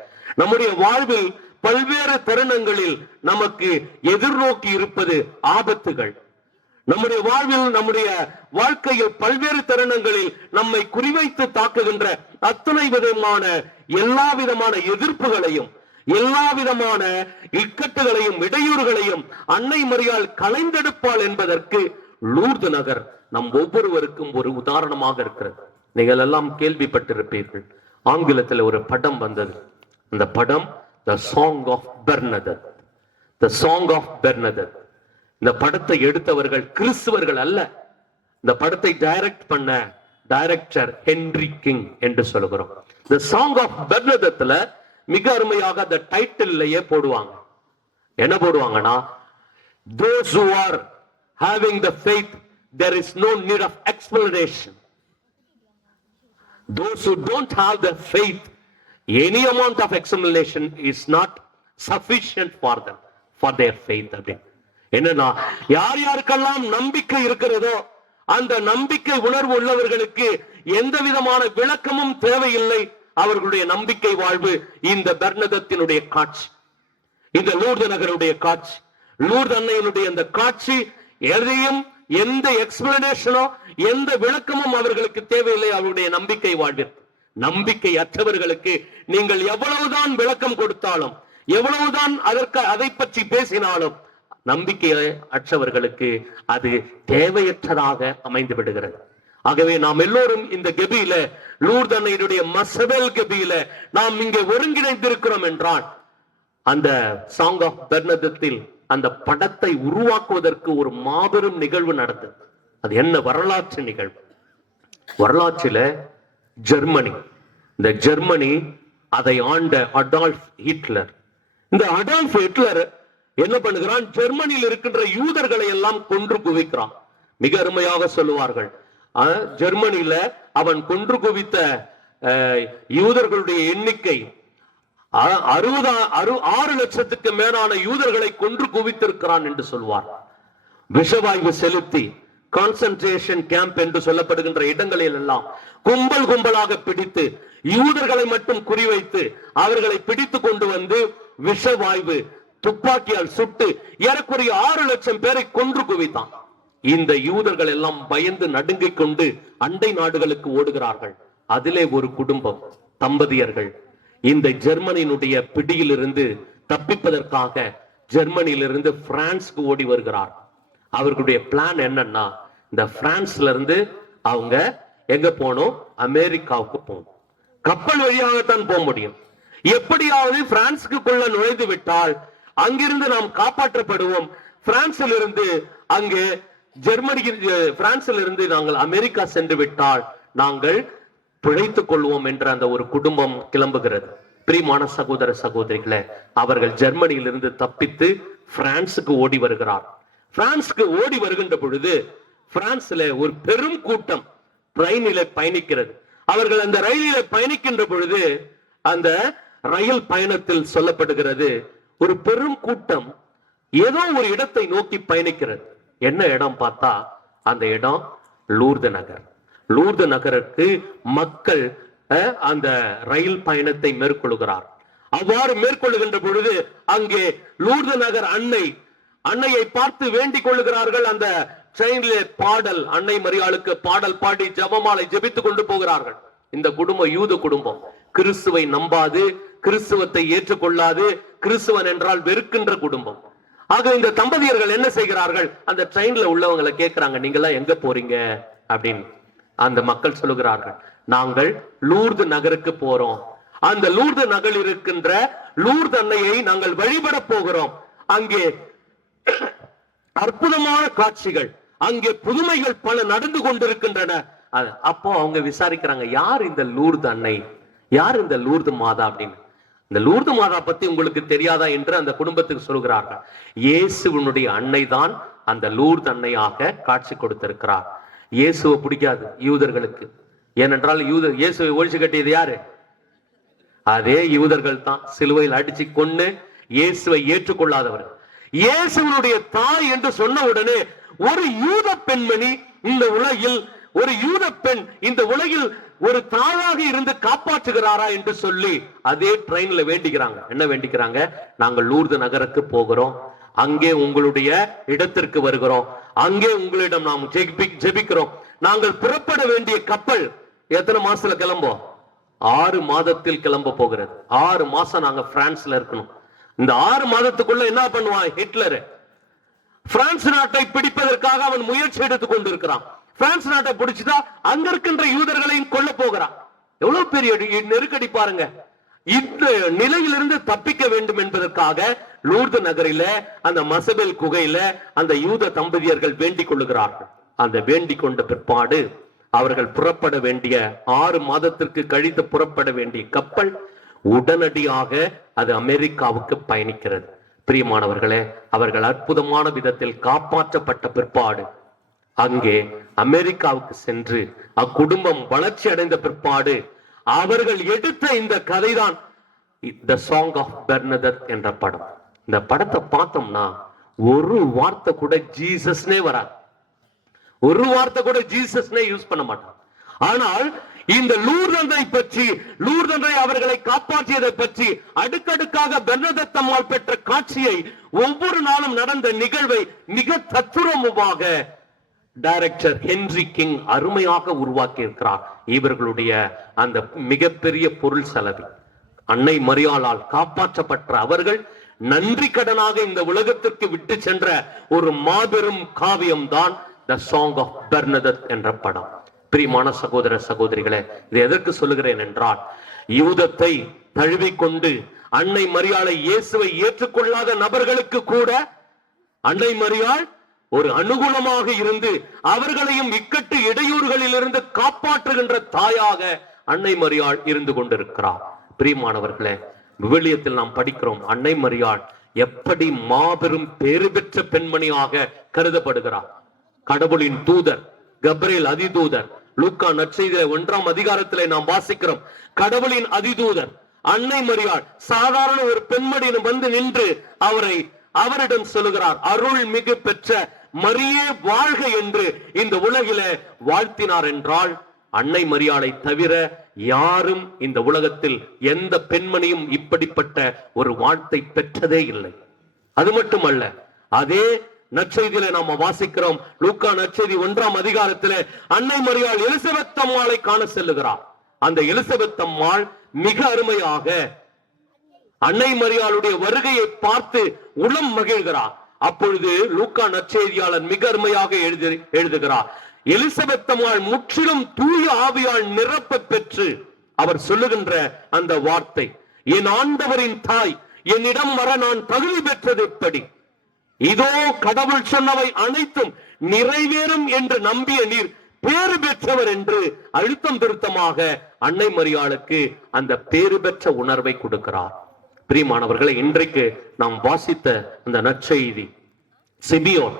நம்முடைய வாழ்வில் பல்வேறு தருணங்களில் நமக்கு எதிர்நோக்கி இருப்பது ஆபத்துகள். நம்முடைய வாழ்வில் நம்முடைய வாழ்க்கையில் பல்வேறு தருணங்களில் நம்மை குறிவைத்து தாக்குகின்ற அத்தனை விதமான எல்லா விதமான எதிர்ப்புகளையும் எல்லா விதமான இக்கட்டுகளையும் இடையூறுகளையும் அன்னை மரியாள் களைந்தெடுப்பாள் என்பதற்கு லூர்து நகர் நம் ஒவ்வொருவருக்கும் ஒரு உதாரணமாக இருக்கிறது. நீங்கள் எல்லாம் கேள்விப்பட்டிருப்பீர்கள். ஆங்கிலத்தில் ஒரு படம் வந்தது. அந்த படம் The Song of Bernadette. The Song of Bernadette. இந்த படத்தை எடுத்தவர்கள் கிறிஸ்தவர்கள் அல்ல. இந்த படத்தை டைரக்ட் பண்ண டைரக்டர் ஹென்ரி கிங் என்று சொல்லுகிறோம். The Song of Bernadetteல மிக அருமையாக அந்த டைட்டில்லையே போடுவாங்க. என்ன போடுவாங்கன்னா, those who are having the faith, there is no need of explanation. Those who don't have the faith, any amount of explanation is not sufficient for them, for their faith. என்னன்னா, யார் யாருக்கெல்லாம் நம்பிக்கை இருக்கிறதோ அந்த நம்பிக்கை உணர்வு உள்ளவர்களுக்கு எந்த விதமான விளக்கமும் தேவையில்லை. அவர்களுடைய நம்பிக்கை வாழ்வு இந்த பெர்னதத்தினுடைய காட்சி, இந்த லூர்து நகருடைய காட்சி, லூர்து அன்னையினுடைய அந்த காட்சி, எதையும் எந்த எக்ஸ்பிளனேஷனோ எந்த விளக்கமும் அவர்களுக்கு தேவையில்லை. அவருடைய நம்பிக்கை வாழ்விற்கு. நம்பிக்கை அற்றவர்களுக்கு நீங்கள் எவ்வளவுதான் விளக்கம் கொடுத்தாலும் எவ்வளவுதான் அதை பற்றி பேசினாலும் நம்பிக்கை அற்றவர்களுக்கு அது தேவையற்றதாக அமைந்து விடுகிறது. ஆகவே நாம் எல்லோரும் இந்த கெபியில, லூர்து அன்னையினுடைய மசபெல் கெபியில நாம் இங்கே ஒருங்கிணைந்திருக்கிறோம் என்றால் அந்த சாங் ஆஃப் பெர்னதத்தில் அந்த படத்தை உருவாக்குவதற்கு ஒரு மாபெரும் நிகழ்வு நடந்தது. அது என்ன வரலாற்று நிகழ்வு? வரலாற்றில ஜெர்மனி, இந்த ஜெர்மனி அதை ஆண்ட அடால்ஃப் ஹிட்லர். இந்த அடால்ஃப் ஹிட்லர் என்ன பண்ணுகிறான்? ஜெர்மனியில் இருக்கின்ற யூதர்களை எல்லாம் கொன்று குவிக்கிறான். மிக அருமையாக சொல்லுவார்கள், ஜெர்மனியில அவன் கொன்று குவித்த யூதர்களுடைய எண்ணிக்கை 6 லட்சத்துக்கு மேலான யூதர்களை கொன்று குவித்திருக்கிறான் என்று சொல்வார். விஷவாயு செலுத்தி கான்சென்ட்ரேஷன் கேம்ப் என்று சொல்லப்படுகின்ற இடங்களில் எல்லாம் கும்பல் கும்பலாக பிடித்து யூதர்களை மட்டும் குறிவைத்து அவர்களை பிடித்து கொண்டு வந்து விஷவாயு துப்பாக்கியால் சுட்டு ஏறக்குறைய 6 லட்சம் பேரை கொன்று குவித்தான். இந்த யூதர்கள் எல்லாம் பயந்து நடுங்கிக் கொண்டு அண்டை நாடுகளுக்கு ஓடுகிறார்கள். அதிலே ஒரு குடும்பம், தம்பதியர்கள் இந்த ஜெர்மனியினுடைய பிடியிலிருந்து தப்பிப்பதற்காக ஜெர்மனியிலிருந்து பிரான்ஸ்க்கு ஓடி வருகிறார். அவர்களுடைய பிளான் என்னன்னா, இந்த பிரான்ஸ்ல இருந்து அவங்க எங்க போனோம்? அமெரிக்காவுக்கு போகணும். கப்பல் வழியாகத்தான் போக முடியும். எப்படியாவது பிரான்ஸ்க்குள்ள நுழைந்து விட்டால் அங்கிருந்து நாம் காப்பாற்றப்படுவோம். பிரான்சில் இருந்து அங்கே பிரான்சில் இருந்து நாங்கள் அமெரிக்கா சென்று விட்டால் நாங்கள் பிழைத்துக் கொள்வோம் என்ற அந்த ஒரு குடும்பம் கிளம்புகிறது. பிரியமான சகோதர சகோதரிகளே, அவர்கள் ஜெர்மனியிலிருந்து தப்பித்து பிரான்சுக்கு ஓடி வருகிறார். பிரான்சுக்கு ஓடி வருகின்ற பொழுது பிரான்ஸ்ல ஒரு பெரும் கூட்டம் ரயிலில பயணிக்கிறது. அவர்கள் அந்த ரயிலில பயணிக்கின்ற பொழுது அந்த ரயில் பயணத்தில் சொல்லப்படுகிறது, ஒரு பெரும் கூட்டம் ஏதோ ஒரு இடத்தை நோக்கி பயணிக்கிறது. என்ன இடம் பார்த்தா அந்த இடம் லூர்து நகர். லூர்து நகருக்கு மக்கள் அந்த ரயில் பயணத்தை மேற்கொள்கிறார். அவ்வாறு மேற்கொள்ளுகின்ற பொழுது அங்கே லூர்து நகர் அன்னையை பார்த்து வேண்டிக் கொள்ளுகிறார்கள். அந்த ட்ரெயினிலே பாடல், அன்னை மரியாளுக்கு பாடல் பாடி ஜெபமாலை ஜெபித்துக் கொண்டு போகிறார்கள். இந்த குடும்பம் யூத குடும்பம், கிறிஸ்துவை நம்பாது, கிறிஸ்துவத்தை ஏற்றுக்கொள்ளாது, கிறிஸ்துவன் என்றால் வெறுக்கின்ற குடும்பம். ஆக இந்த தம்பதியர்கள் என்ன செய்கிறார்கள், அந்த ட்ரெயின்ல உள்ளவங்களை கேட்கிறாங்க, நீங்க எல்லாம் எங்க போறீங்க அப்படின்னு. அந்த மக்கள் சொல்லுகிறார்கள், நாங்கள் லூர்து நகருக்கு போறோம். அந்த லூர்து நகரில் இருக்கின்ற லூர்து அன்னையை நாங்கள் வழிபட போகிறோம். அங்கே அற்புதமான காட்சிகள், அங்கே புதுமைகள் பல நடந்து கொண்டிருக்கின்றன. அப்போ அவங்க விசாரிக்கிறாங்க, யார் இந்த லூர்து அன்னை, யார் இந்த லூர்து மாதா அப்படின்னு. இந்த லூர்து மாதா பத்தி உங்களுக்கு தெரியாதா என்று அந்த குடும்பத்துக்கு சொல்கிறார்கள். இயேசுவினுடைய அன்னை தான் அந்த லூர்து அன்னையாக காட்சி கொடுத்திருக்கிறார். இயேசுவை பிடிக்காது யூதர்களுக்கு. ஏனென்றால் இயேசுவை ஒழிச்சு கட்டியது யாரு? அதே யூதர்கள் தான். சிலுவையில் அடிச்சு கொண்டு இயேசுவை ஏற்றுக்கொள்ளாதவர்கள். இயேசுவினுடைய தாய் என்று சொன்ன உடனே ஒரு யூத பெண்மணி இந்த உலகில், ஒரு யூத பெண் இந்த உலகில் ஒரு தாயாக இருந்து காப்பாற்றுகிறாரா என்று சொல்லி அதே ட்ரெயின்ல வேண்டிக்கிறாங்க. என்ன வேண்டிக்கிறாங்க? நாங்கள் லூர்து நகருக்கு போகிறோம், அங்கே உங்களுடைய இடத்திற்கு வருகிறோம், அங்கே உங்களிடம் நாம் ஜெபிக்கிறோம். நாங்கள் புறப்பட வேண்டிய கப்பல் எத்தனை மாசத்துல கிளம்போம்? 6 மாதத்தில் கிளம்ப போகிறது. 6 மாசம் நாங்க பிரான்ஸ்ல இருக்கணும். இந்த 6 மாதத்துக்குள்ள என்ன பண்ணுவான் ஹிட்லர்? பிரான்ஸ் நாட்டை பிடிப்பதற்காக அவன் முயற்சி எடுத்துக் கொண்டிருக்கிறான். பிரான்ஸ் நாட்டை பிடிச்சுதா அங்க இருக்கின்ற யூதர்களையும் கொல்ல போகிறான். எவ்வளவு பெரிய நெருக்கடி பாருங்க. இந்த நிலையிலிருந்து தப்பிக்க வேண்டும் என்பதற்காக லூர்து நகரில அந்த மசபெல் குகையில அந்த யூத தம்பதியர்கள் வேண்டிக் கொள்ளுகிறார்கள். அந்த வேண்டிக் கொண்ட பிற்பாடு அவர்கள் புறப்பட வேண்டிய 6 மாதத்திற்கு கழித்து புறப்பட வேண்டிய கப்பல் உடனடியாக அது அமெரிக்காவுக்கு பயணிக்கிறது. பிரியமானவர்களே, அவர்கள் அற்புதமான விதத்தில் காப்பாற்றப்பட்ட பிற்பாடு அங்கே அமெரிக்காவுக்கு சென்று அக்குடும்பம் வளர்ச்சி அடைந்த பிற்பாடு அவர்கள் எடுத்த இந்த கதைதான் தி சாங் ஆஃப் பெர்னதத் என்ற படம். இந்த படத்தை பார்த்தோம்னா ஒரு வார்த்தை கூட ஜீசஸ்னே வராது. ஒரு வார்த்தை கூட ஜீசஸ்னே யூஸ் பண்ண மாட்டான். ஆனால் இந்த லூர்தன்றை பற்றி, லூர்தன்றை அவர்களை காப்பாற்றியதை பற்றி அடுக்கடுக்காக பெர்னதத் அம்மாள் பெற்ற காட்சியை, ஒவ்வொரு நாளும் நடந்த நிகழ்வை மிக தத்துரமுமாக டைரக்டர் ஹென்றி கிங் அருமையாக உருவாக்கி இருக்கிறார். இவர்களுடைய அந்த மிகப்பெரிய பொருள் செலவில் அன்னை மரியாளால் காப்பாற்றப்பட்ட அவர்கள் நன்றி கடனாக இந்த உலகத்திற்கு விட்டு சென்ற ஒரு மாபெரும் காவியம் தான் தி சாங் ஆஃப் பெர்னதத் என்ற படம். பிரியமான சகோதர சகோதரிகளே, இது எதற்கு சொல்லுகிறேன் என்றால், யூதத்தை தழுவிக்கொண்டு அன்னை மரியாளை, இயேசுவை ஏற்றுக்கொள்ளாத நபர்களுக்கு கூட அன்னை மரியாள் ஒரு அனுகூலமாக இருந்து அவர்களையும் இக்கட்டு இடையூறுகளில் இருந்து காப்பாற்றுகின்ற தாயாக அன்னை மரியாள் இருந்து கொண்டிருக்கிறார். பிரியமானவர்களே, விவிலியத்தில் நாம் படிக்கிறோம், அன்னை மரியாள் எப்படி மாபெரும் பேறு பெற்ற பெண்மணியாக கருதப்படுகிறார். கடவுளின் தூதர் கப்ரியேல் அதிதூதர், லூக்கா நற்செய்தியிலே 1ஆம் அதிகாரத்திலே நாம் வாசிக்கிறோம், கடவுளின் அதிதூதர் அன்னை மரியாள் சாதாரண ஒரு பெண்மணியிடம் வந்து நின்று அவரிடம் சொல்லுகிறார், அருள் மிகு பெற்ற மரியே வாழ்க என்று இந்த உலகிலே வாழ்த்தினார். என்றால் அன்னை மரியாளை தவிர யாரும் இந்த உலகத்தில் எந்த பெண்மணியும் இப்படிப்பட்ட ஒரு வாழ்த்தை பெற்றதே இல்லை. அது மட்டுமல்ல, அதே நற்செய்தியிலே நாம வாசிக்கிறோம், லூக்கா நற்செய்தி 1ஆம் அதிகாரத்திலே அன்னை மரியாள் எலிசபெத் அம்மாளை காண செல்லுகிறார். அந்த எலிசபெத் அம்மாள் மிக அருமையாக அன்னை மரியாளுடைய வருகையை பார்த்து உளம் மகிழ்கிறார். அப்பொழுது லூக்கா நற்செய்தியாளர் மிக அருமையாக எழுதுகிறார், எலிசபெத் அம்மாள் முற்றிலும் தூய ஆவியால் நிரப்ப பெற்று அவர் சொல்லுகின்ற அந்த வார்த்தை, என் ஆண்டவரின் தாய் என்னிடம் வர நான் தகுதி பெற்றது எப்படி? இதோ கடவுள் சொன்னவை அனைத்தும் நிறைவேறும் என்று நம்பிய நீர் பேறு பெற்றவர் என்று அழுத்தம் திருத்தமாக அன்னை மரியாளுக்கு அந்த பேறு பெற்ற உணர்வை கொடுக்கிறார். பிரியமானவர்களை, இன்றைக்கு நாம் வாசித்த அந்த நற்செய்தி, சிமியோன்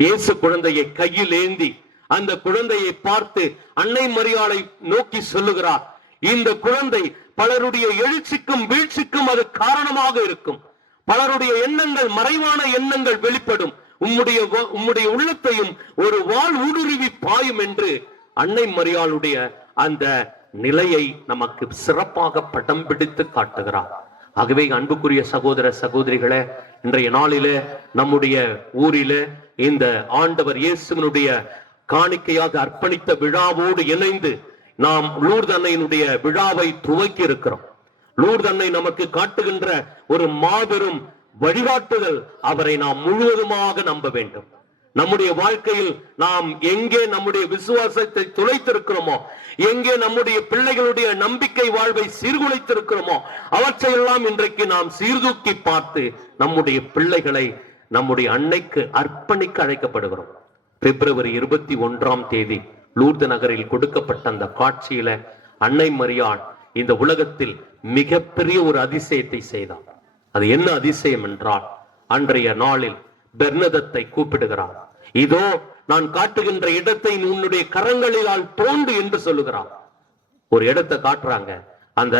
இயேசு குழந்தையை கையில் ஏந்தி அந்த குழந்தையை பார்த்து அன்னை மரியாளை நோக்கி சொல்லுகிறார், இந்த குழந்தை பலருடைய எழுச்சிக்கும் வீழ்ச்சிக்கும் அது காரணமாக இருக்கும். பலருடைய எண்ணங்கள், மறைவான எண்ணங்கள் வெளிப்படும். உம்முடைய உள்ளத்தையும் ஒரு வாள் ஊடுருவி பாயும் என்று அன்னை மரியாளுடைய அந்த நிலையை நமக்கு சிறப்பாக படம் பிடித்து காட்டுகிறார். ஆகவே அன்புக்குரிய சகோதர சகோதரிகளே, இன்றைய நாளிலே நம்முடைய ஊரிலே இந்த ஆண்டவர் இயேசுவினுடைய காணிக்கையாக அர்ப்பணித்த விழாவோடு இணைந்து நாம் லூர்து அன்னையினுடைய விழாவை துவக்கி இருக்கிறோம். லூர்து அன்னை நமக்கு காட்டுகின்ற ஒரு மாபெரும் வழிகாட்டுதல், அவரை நாம் முழுவதுமாக நம்ப வேண்டும். நம்முடைய வாழ்க்கையில் நாம் எங்கே நம்முடைய விசுவாசத்தை துளைத்திருக்கிறோமோ, எங்கே நம்முடைய பிள்ளைகளுடைய நம்பிக்கை வாழ்வை சீர்குலைத்திருக்கிறோமோ, அவற்றையெல்லாம் இன்றைக்கு நாம் சீர்தூக்கி பார்த்து நம்முடைய பிள்ளைகளை நம்முடைய அன்னைக்கு அர்ப்பணிக்க அழைக்கப்படுகிறோம். பிப்ரவரி 21 லூர்து நகரில் கொடுக்கப்பட்ட அந்த காட்சியில அன்னை மரியாள் இந்த உலகத்தில் மிகப்பெரிய ஒரு அதிசயத்தை செய்தார். அது என்ன அதிசயம் என்றால், அன்றைய நாளில் பெர்னதத்தை கூப்பிடுகிறார். இதோ நான் காட்டுகின்ற இடத்தை உன்னுடைய கரங்களிலால் தோண்டு என்று சொல்லுகிறார். ஒரு இடத்தை காட்டுறாங்க. அந்த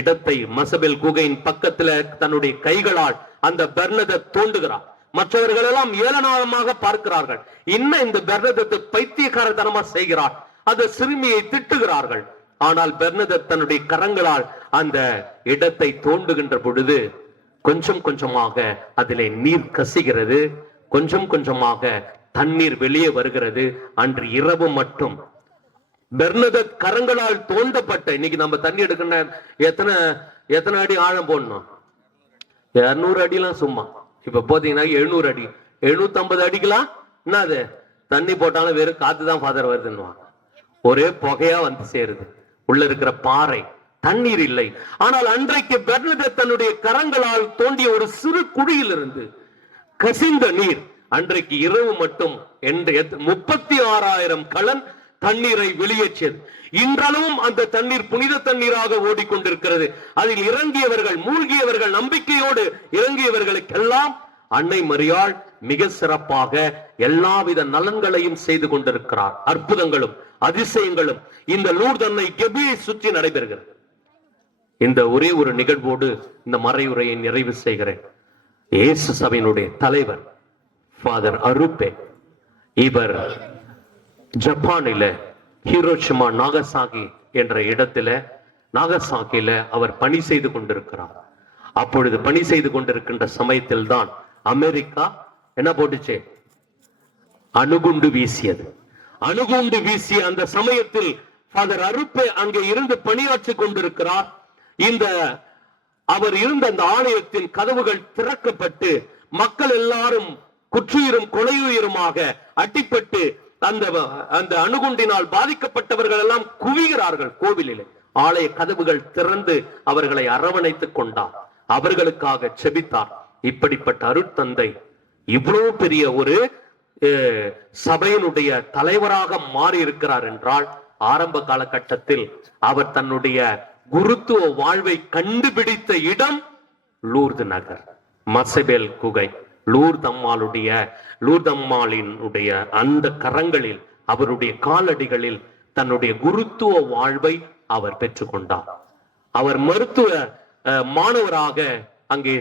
இடத்தை மசபெல் குகையின் பக்கத்துல தன்னுடைய கைகளால் அந்த பெர்னதத் தோண்டுகிறார். மற்றவர்கள் எல்லாம் ஏளனமாக பார்க்கிறார்கள். இன்னும் இந்த பெர்னதத்தை பைத்தியக்காரத்தனமா செய்கிறார். அந்த சிறுமியை திட்டுகிறார்கள். ஆனால் பெர்னதத் தன்னுடைய கரங்களால் அந்த இடத்தை தோண்டுகின்ற பொழுது கொஞ்சம் கொஞ்சமாக அதிலே நீர் கசிகிறது. கொஞ்சம் கொஞ்சமாக தண்ணீர் வெளியே வருகிறது. அன்று இரவு மட்டும் பெர்னதத் கரங்களால் தோண்டப்பட்ட, இன்னைக்கு நம்ம தண்ணி எடுக்கிற எத்தனை அடி ஆழம் போடணும்? 200 அடிலாம் சும்மா. இப்ப போத்தீங்கன்னா 700 அடி, 750 அடிக்கலாம். என்னது தண்ணி போட்டாலும் வெறும் காத்துதான் ஃபாதர் வருதுன்னு ஒரே புகையா வந்து சேருது. உள்ள இருக்கிற பாறை, தண்ணீர் இல்லை. ஆனால் அன்றைக்கு பெர்னதத் தன்னுடைய கரங்களால் தோண்டிய ஒரு சிறு குழியில் இருந்து கசிந்த நீர் அன்றைக்கு இரவு மட்டும் 36,000 கலன் தண்ணீரை வெளியேற்றியது. இன்றளவும் அந்த தண்ணீர் புனித தண்ணீராக ஓடிக்கொண்டிருக்கிறது. அதில் இறங்கியவர்கள், மூழ்கியவர்கள், நம்பிக்கையோடு இறங்கியவர்களுக்கெல்லாம் அன்னை மரியாள் மிக சிறப்பாக எல்லாவித நலன்களையும் செய்து கொண்டிருக்கிறார். அற்புதங்களும் அதிசயங்களும் இந்த லூர்து அன்னை கெபியை சுற்றி நடைபெறுகிறது. இந்த ஒரே ஒரு நிகழ்வோடு இந்த மறையுரையை நிறைவு செய்கிறேன். இயேசு சபையினுடைய தலைவர் ஃபாதர் அருப்பே, இவர் ஜப்பானில ஹிரோஷிமா நாகசாகி என்ற இடத்துல நாகசாகியில அவர் பணி செய்து கொண்டிருக்கிறார். அப்பொழுது பணி செய்து கொண்டிருக்கின்ற சமயத்தில் தான் அமெரிக்கா என்ன போட்டுச்சு? அணுகுண்டு வீசியது. அணுகுண்டு வீசிய அந்த சமயத்தில் ஃபாதர் அருப்பே அங்கே இருந்து பணியாற்றி கொண்டிருக்கிறார். அவர் இருந்த அந்த ஆலயத்தின் கதவுகள் திறக்கப்பட்டு மக்கள் எல்லாரும் குற்றுயிரும் கொலையுயிருமாக அட்டிப்பட்டு அந்த அணுகுண்டினால் பாதிக்கப்பட்டவர்கள் எல்லாம் குவிகிறார்கள். கோவிலில் ஆலய கதவுகள் திறந்து அவர்களை அரவணைத்துக் கொண்டார். அவர்களுக்காக செபித்தார். இப்படிப்பட்ட அருட்தந்தை இவ்வளவு பெரிய ஒரு சபையினுடைய தலைவராக மாறி இருக்கிறார் என்றால், ஆரம்ப காலகட்டத்தில் அவர் தன்னுடைய குருத்துவ வாழ்வை கண்டுபிடித்த இடம் லூர்து நகர், மசபெல் குகை. லூர்து அம்மாளினுடைய அந்த கரங்களில், அவருடைய காலடிகளில் தன்னுடைய குருத்துவ வாழ்வை அவர் பெற்றுக்கொண்டார். அவர் மருத்துவ மாணவராக அங்கே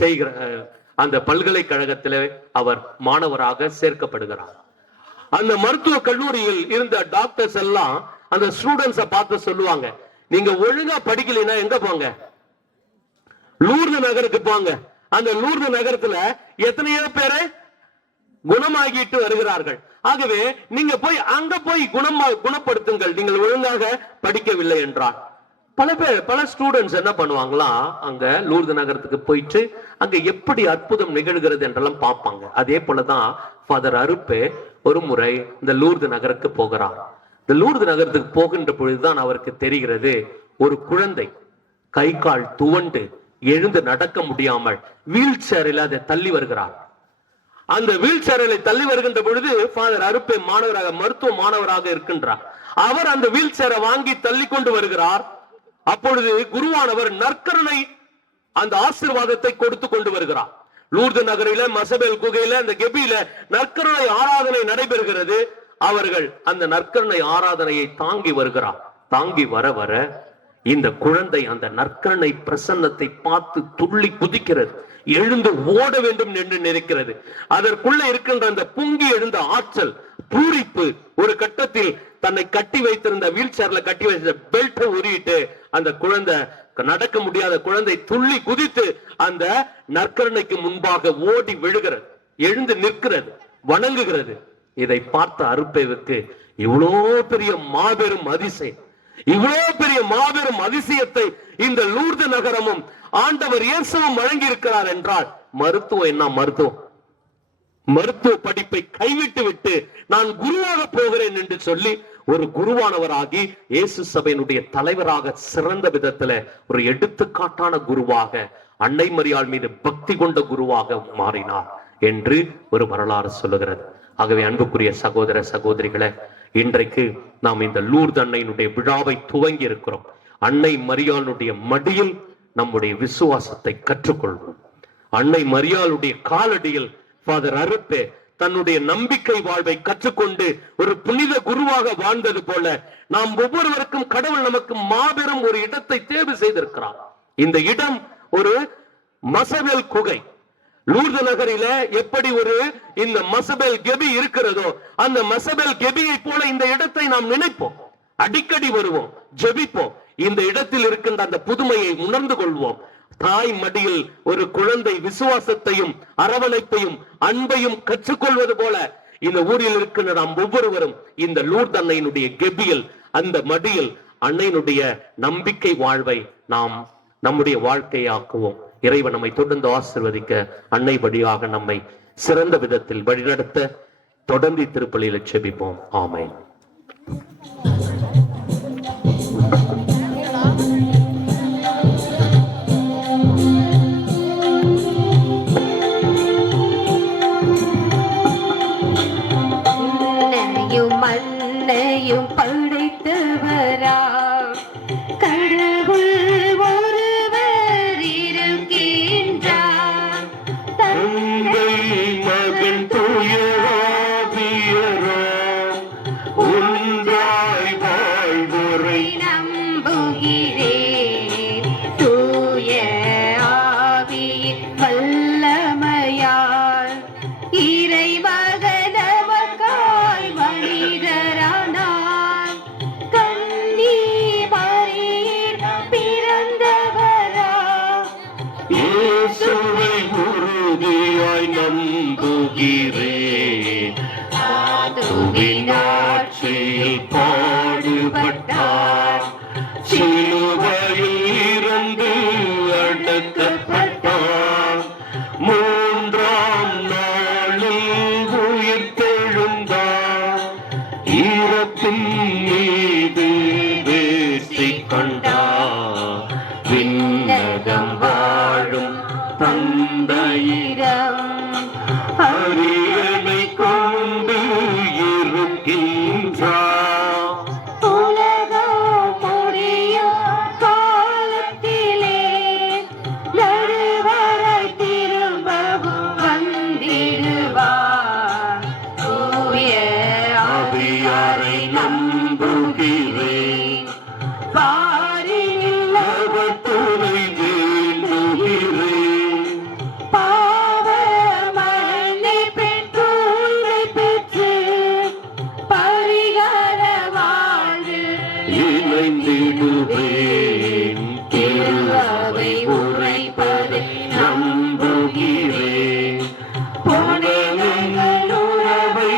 செய்கிற அந்த பல்கலைக்கழகத்தில் அவர் மாணவராக சேர்க்கப்படுகிறார். அந்த மருத்துவ கல்லூரியில் இருந்த டாக்டர்ஸ் எல்லாம் அந்த ஸ்டூடெண்ட்ஸை பார்த்து சொல்லுவாங்க, நீங்க ஒழுங்கா படிக்கலைன்னா எங்க போங்க? லூர்து நகருக்கு போங்க. அந்த லூர்து நகரத்துல எத்தனையோ பேரை குணமாகிட்டு வருகிறார்கள். ஆகவே நீங்க போய் அங்க போய் குணப்படுத்துங்கள், நீங்கள் ஒழுங்காக படிக்கவில்லை என்றார். பல ஸ்டூடெண்ட்ஸ் என்ன பண்ணுவாங்களா, அங்க லூர்து நகரத்துக்கு போயிட்டு அங்க எப்படி அற்புதம் நிகழ்கிறது என்றெல்லாம் பார்ப்பாங்க. அதே போலதான் ஃபாதர் அருப்பே ஒரு முறை இந்த லூர்து நகருக்கு போகிறார். இந்த லூர்து நகரத்துக்கு போகின்ற பொழுதுதான் அவருக்கு தெரிகிறது, ஒரு குழந்தை கை கால் துவண்டு எழுந்து நடக்க முடியாமல் வீல் சேரில் அதை தள்ளி வருகிறார். அந்த வீல் சேரில் தள்ளி வருகின்ற பொழுது ஃபாதர் அருப்பே மாணவராக, மருத்துவ மாணவராக இருக்கின்றார். அவர் அந்த வீல் சேரை வாங்கி தள்ளி கொண்டு வருகிறார். அப்பொழுது குருவானவர் நற்கருணை அந்த ஆசீர்வாதத்தை கொடுத்து கொண்டு வருகிறார். லூர்து நகரில, மசபேல் குகையில, அந்த கெபியில நற்கருணை ஆராதனை நடைபெறுகிறது. அவர்கள் அந்த நற்கருணை ஆராதனையை தாங்கி வருகிறார். தாங்கி வர வர இந்த குழந்தை அந்த நற்கருணை பிரசன்னத்தை பார்த்து துள்ளி குதிக்கிறது, எழுந்து ஓட வேண்டும் என்று நினைக்கிறது. அதற்குள்ள இருக்கின்ற அந்த பொங்கி எழுந்த ஆற்றல், பூரிப்பு, ஒரு கட்டத்தில் தன்னை கட்டி வைத்திருந்த வீல் சேர்ல கட்டி வைத்த பெல்ட்டை உருவிட்டு அந்த குழந்தை, நடக்க முடியாத குழந்தை துள்ளி குதித்து அந்த நற்கருணைக்கு முன்பாக ஓடி விழுகிறது, எழுந்து நிற்கிறது, வணங்குகிறது. இதை பார்த்த அருப்பேவுக்கு இவ்வளோ பெரிய மாபெரும் அதிசயம், இவ்வளவு பெரிய மாபெரும் அதிசயத்தை இந்த லூர்து நகரமும் ஆண்டவர் இயேசுவும் வழங்கி இருக்கிறார் என்றால், மருத்துவம் என்ன மருத்துவம்? மருத்துவ படிப்பை கைவிட்டு விட்டு நான் குருவாக போகிறேன் என்று சொல்லி ஒரு குருவானவராகி இயேசு சபையினுடைய தலைவராக சிறந்த விதத்துல ஒரு எடுத்துக்காட்டான குருவாக, அன்னை மரியாள் மீது பக்தி கொண்ட குருவாக மாறினார் என்று ஒரு வரலாறு சொல்லுகிறது. ஆகவே அன்புக்குரிய சகோதர சகோதரிகளே, இன்றைக்கு நாம் இந்த லூர்து அன்னையினுடைய விழாவை துவங்கி இருக்கிறோம். அன்னை மரியாளுடைய மடியில் நம்முடைய விசுவாசத்தை கற்றுக்கொள்வோம். அன்னை மரியாளுடைய காலடியில் ஃபாதர் அருப்பே தன்னுடைய நம்பிக்கை வாழ்வை கற்றுக்கொண்டு ஒரு புனித குருவாக வாழ்ந்தது போல நாம் ஒவ்வொருவருக்கும் கடவுள் நமக்கு மாபெரும் ஒரு இடத்தை தேர்வு செய்திருக்கிறார். இந்த இடம் ஒரு மசபேல் குகை. லூர்து நகரில எப்படி ஒரு இந்த மசபேல் கெபி இருக்கிறதோ, அந்த மசபேல் கெபியை போல இந்த இடத்தை நாம் நினைப்போம், அடிக்கடி வருவோம், ஜெபிப்போம். இந்த இடத்தில் இருக்கின்ற அந்த புதுமையை உணர்ந்து கொள்வோம். தாய் மடியில் ஒரு குழந்தை விசுவாசத்தையும் அரவணைப்பையும் அன்பையும் கற்றுக்கொள்வது போல இந்த ஊரில் இருக்கின்ற நாம் ஒவ்வொருவரும் இந்த லூர்து அன்னையினுடைய கெபியில், அந்த மடியில் அன்னையினுடைய நம்பிக்கை வாழ்வை நாம் நம்முடைய வாழ்க்கையாக்குவோம். இறைவன் நம்மை தொடர்ந்து ஆசீர்வதிக்க, அன்னை வழியாக நம்மை சிறந்த விதத்தில் வழிநடத்த தொடர்ந்து திருப்பலியில் செபிப்போம். ஆமென். மண்ணையும் படைத்தவரா கடவுள் ஒருவர் இருக்கின்றார். தந்தை மகன் தூய ஆவியராம் ஒன்றாய் வாழ்வோரை நம்புகிறேன். தூய ஆவியின் வல்லமையால் இறைமகன் நமக்காய் மனிதரானார். கன்னி மரியின் பிறந்தவரா இயேசுவை உறுதியாய் நம்புகிறேன். ஆத்துவின் ஆட்சியில் பாடுபட்டார், சிலுவையில் இருந்து அடக்கப்பட்டார், மூன்றாம் நாளில் உயிர்த்தெழுந்தார், இறப்பின் மீது வெற்றி கண்டார். விண்ணகம் வாழும் தந்தையிடம் அரியணை கொண்டு இருக்கின்றார். உலகம் முடியும் காலத்திலே நடுவராய் திரும்பவும் வந்திடுவார். தூய ஆவியாரை நம்புகிறேன், வாரில் அவர் துணை வேண்டுகிறேன். பாவ மன்னிப்பின் தூய்மை பெற்று பரிகார வாழ்வு இணைந்திடுவேன், திருவை உரைப்பதை நம்புகிறேன். புனிதங்கள் உறவை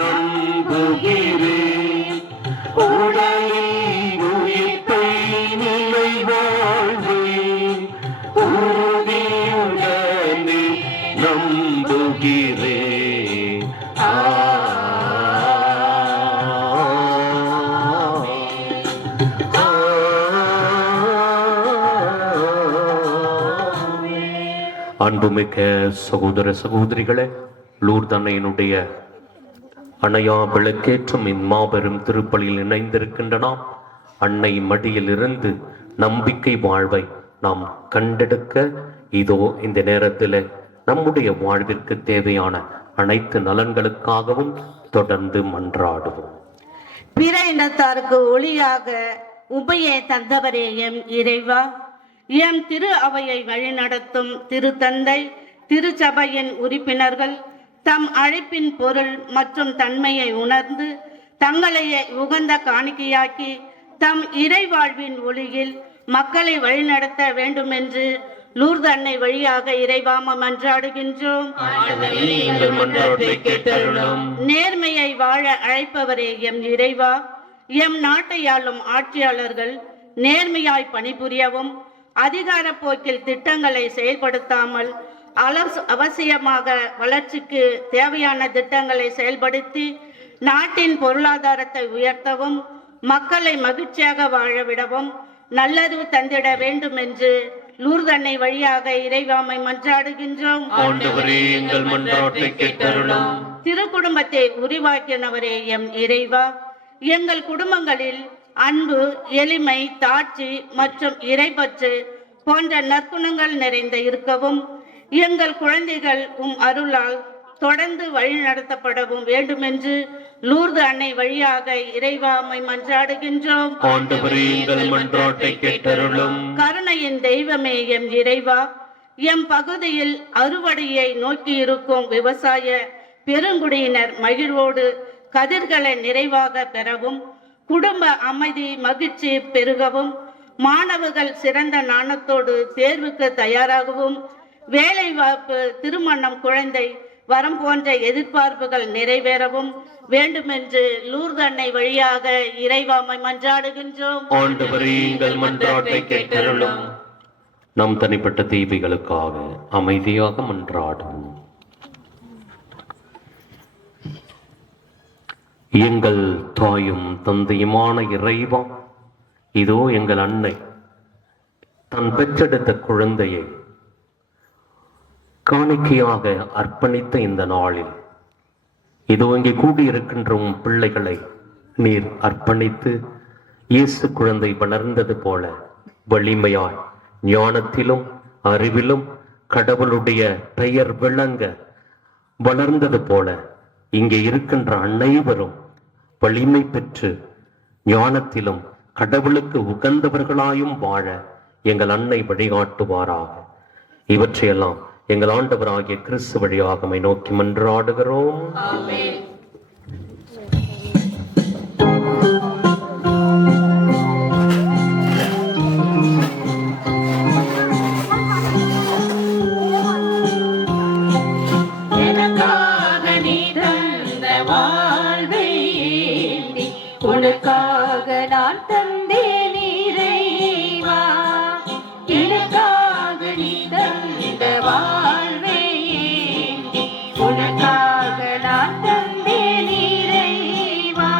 நம்புகிறேன். உடலின் உயிர்ப்பை நிலை வாழ்வேன், உறுதியுடனே நம்புகிறேன். அன்புமிக்க சகோதர சகோதரிகளே, லூர்து அன்னையினுடைய அணையா விளக்கேற்றும் இம்மாபெரும் திருப்பலியில் இணைந்திருக்கின்ற நாம் அன்னை மடியில் இருந்து நம்பிக்கை வாழ்வை நாம் கண்டெடுக்க இதோ இந்த நேரத்தில் நம்முடைய வாழ்விற்கு தேவையான அனைத்து நலன்களுக்காகவும் தொடர்ந்து மன்றாடுவோம். பிற இனத்தாருக்கு ஒளியாக உபையை தந்தவரே எம் இறைவா, எம் திரு அவையை வழிநடத்தும் திருத்தந்தை திருச்சபையின் உறுப்பினர்கள் தம் அழைப்பின் பொருள் மற்றும் தன்மையை உணர்ந்து தங்களையே உகந்த காணிக்கையாக்கி தம் இறைவாழ்வின் ஒளியில் மக்களை வழிநடத்த வேண்டும் என்று லூர்து அன்னை வழியாக இறைவாம மன்றாடுகின்றோம். நேர்மையை வாழ அழைப்பவரே எம் இறைவா, எம் நாட்டை ஆளும் ஆட்சியாளர்கள் நேர்மையாய் பணிபுரியவும் அதிகார போக்கில் திட்டங்களை செயல்படுத்தாமல் அவசியமாக வளர்ச்சிக்கு தேவையான திட்டங்களை செயல்படுத்தி நாட்டின் பொருளாதாரத்தை உயர்த்தவும் மக்களை மகிழ்ச்சியாக வாழவிடவும் நல்லறிவு தந்திட வேண்டும் என்று லூர்து அன்னை வழியாக இறைவாமை மன்றாடுகின்றோம். திருக்குடும்பத்தை உருவாக்கினவரே எம் இறைவா, எங்கள் குடும்பங்களில் அன்பு, எளிமை, தாட்சி மற்றும் இறைப்பற்று போன்ற நற்குணங்கள் நிறைந்த இருக்கவும் எங்கள் குழந்தைகள் அருளால் தொடர்ந்து வழி நடத்தப்படவும் வேண்டும் என்று லூர்து அன்னை வழியாக இறைவாமை மன்றாடுகின்றோம். கருணையின் தெய்வமே எம் இறைவா, எம் பகுதியில் அறுவடையை நோக்கி இருக்கும் விவசாய பெருங்குடியினர் மகிழ்வோடு கதிர்களை நிறைவாக பெறவும், குடும்ப அமைதி மகிழ்ச்சி பெருகவும், மாணவர்கள் சிறந்த நாணத்தோடு தேர்வுக்கு தயாராகவும், வேலை வாய்ப்பு, திருமணம், குழந்தை வரம் போன்ற எதிர்பார்ப்புகள் நிறைவேறவும் வேண்டுமென்று லூர்து அன்னை வழியாக இறைவாமை மன்றாடுகின்றோம். நம் தனிப்பட்ட தீமைகளுக்காக அமைதியாக மன்றாடும். எங்கள் தாயும் தந்தையுமான இறைவா, இதோ எங்கள் அன்னை தன் பெற்றெடுத்த குழந்தையை காணிக்கையாக அர்ப்பணித்த இந்த நாளில் இதோ இங்கே கூடியிருக்கின்ற பிள்ளைகளை நீர் அர்ப்பணித்து இயேசு குழந்தை வளர்ந்தது போல வலிமையாய் ஞானத்திலும் அறிவிலும் கடவுளுடைய பெயர் விளங்க வளர்ந்தது போல இங்கே இருக்கின்ற அனைவரும் வலிமை பெற்று ஞானத்திலும் கடவுளுக்கு உகந்தவர்களாயும் வாழ எங்கள் அன்னை வழிகாட்டுவாராக. இவற்றையெல்லாம் எங்கள் ஆண்டவராகிய கிறிஸ்து வழியாக நோக்கி மன்றாடுகிறோம். உனக்காக நான் தந்தேன் இறைவா, எனக்காக நீ தந்த வாழ்வை ஏந்தி, உனக்காக நான் தந்தேன் இறைவா,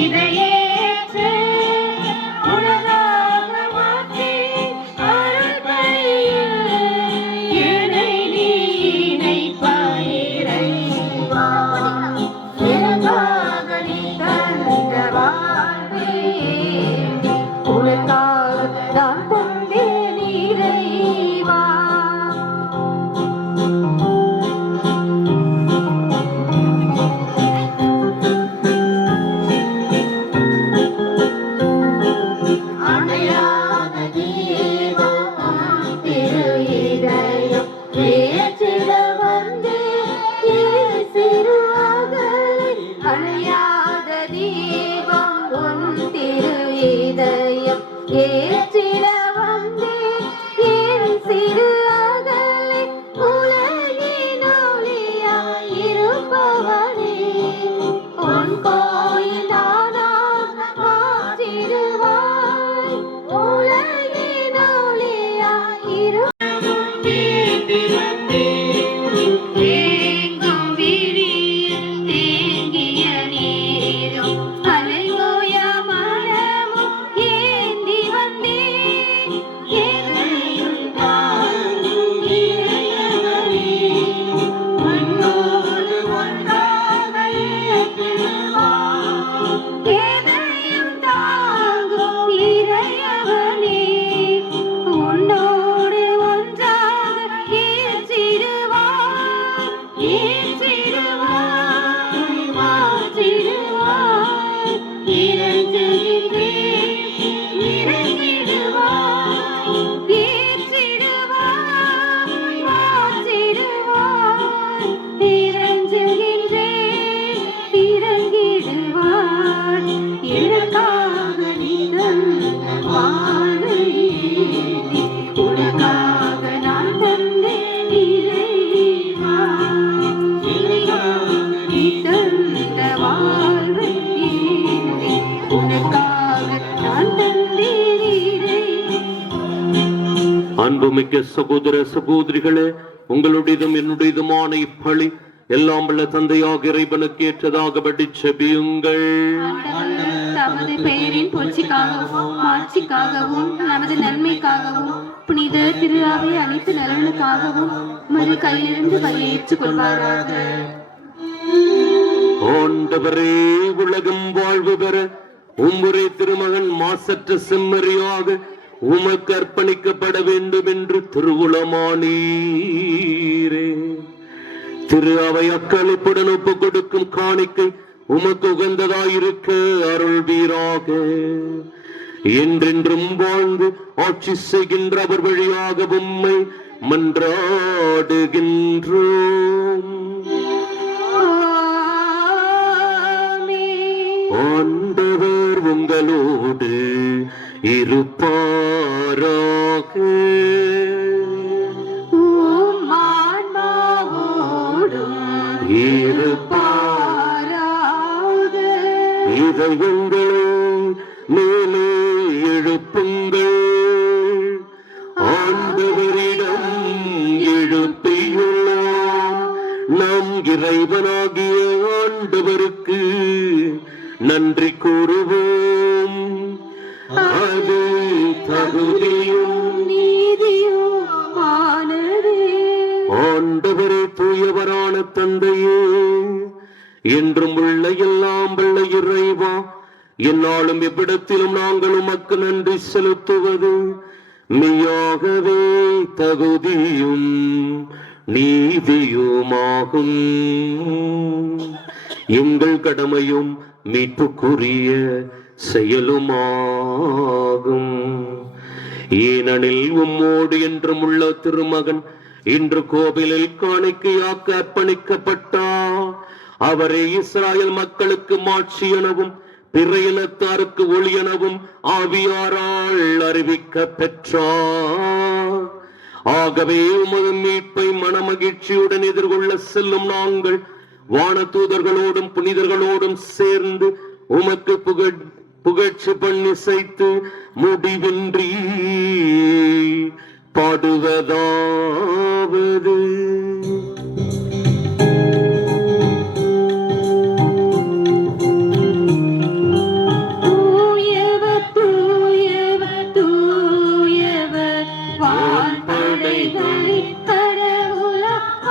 இதையேற்று உனக்காக மாற்றி அருள்பலியில் என்னை நீ இணைப்பாய் இறைவா, எனக்காக நீ தந்த வாழ்வை ஏற்றிடுவாய் மாற்றிடுவாய் இறங்குகின்றேன் இறங்கிடுவாய் ஏற்றிடுவாய் மாற்றிடுவாய் இறங்குகின்றேன் இறங்கிடுவாய் எனக்காக நீ தந்த வாழ்வை உனக்காக நான் தந்தேன் இறைவா எனக்காக நீ தந்த வாழ்வை உனக்காக நான் தந்தேன் இறைவா. அன்புமிக்க சகோதர சகோதரிகளே, உங்களுடையதும் என்னுடையதுமான இப்பழி எல்லாம் வல்ல தந்தையாக இறைவனுக்கு ஏற்றதாகபடி செபியுங்கள். தமது பெயரின் புகழ்ச்சிக்காகவும் ஆட்சிக்காகவும் நமது நன்மைக்காகவும் புனித திருவாவை அனைத்து நலனுக்காகவும் மறு கையிலிருந்து பலியேற்றுக் கொள்வாராக. ஆண்டவரே, உலகம் வாழ்வு பெற உம்முறை திருமகன் மாசற்ற செம்மறியாக உமக்கு அர்ப்பணிக்கப்பட வேண்டும் என்று திருவுளமானீரே. திரு அவை அக்களிப்புடன் ஒப்புக் கொடுக்கும் காணிக்கை உமக்கு உகந்ததாயிருக்க அருள்வீராக. என்றென்றும் வாழ்ந்து ஆட்சி செய்கின்ற அவர் வழியாக உம்மை மன்றாடுகின்றோம். ஆண்டவர் உங்களோடு இருப்பாராக. உம் ஆன்மாவோடும் இருப்பாராக. இதயங்களை மேலே எழுப்புங்கள், ஆண்டவரிடம் எழுப்பியுள்ளோம். நம் இறைவனாகிய ஆண்டவருக்கு நன்றி கூறுவோம். அது தகுதியும் நீதியுமானதே. ஆண்டவரே, தூயவரான தந்தையே, என்றும் உள்ள எல்லாம் வல்ல இறைவா, என்னாலும் எவ்விடத்திலும் நாங்கள் உமக்கு நன்றி செலுத்துவது மெய்யாகவே தகுதியும் நீதியுமாகும். எங்கள் கடமையும் மீட்புக்குரிய செயலுமாகும். ஏனெனில் உம்மோடு என்றும் உள்ள திருமகன் இன்று கோவிலில் காணிக்கையாக்க அர்ப்பணிக்கப்பட்டார். அவரே இஸ்ராயல் மக்களுக்கு மாட்சி எனவும் பிற இனத்தாருக்கு ஒளி எனவும் ஆவியாரால் அறிவிக்க பெற்றார். ஆகவே உமது மீட்பை மனமகிழ்ச்சியுடன் எதிர்கொள்ள செல்லும் நாங்கள் வானதூதர்களோடும் புனிதர்களோடும் சேர்ந்து உமக்கு புகழ்ச்சி பண்ணி செய்து முடிவின்றி பாடுவதாவது. தூயவர் தூயவர் தூயவர் வான்படைகளின் கடவுள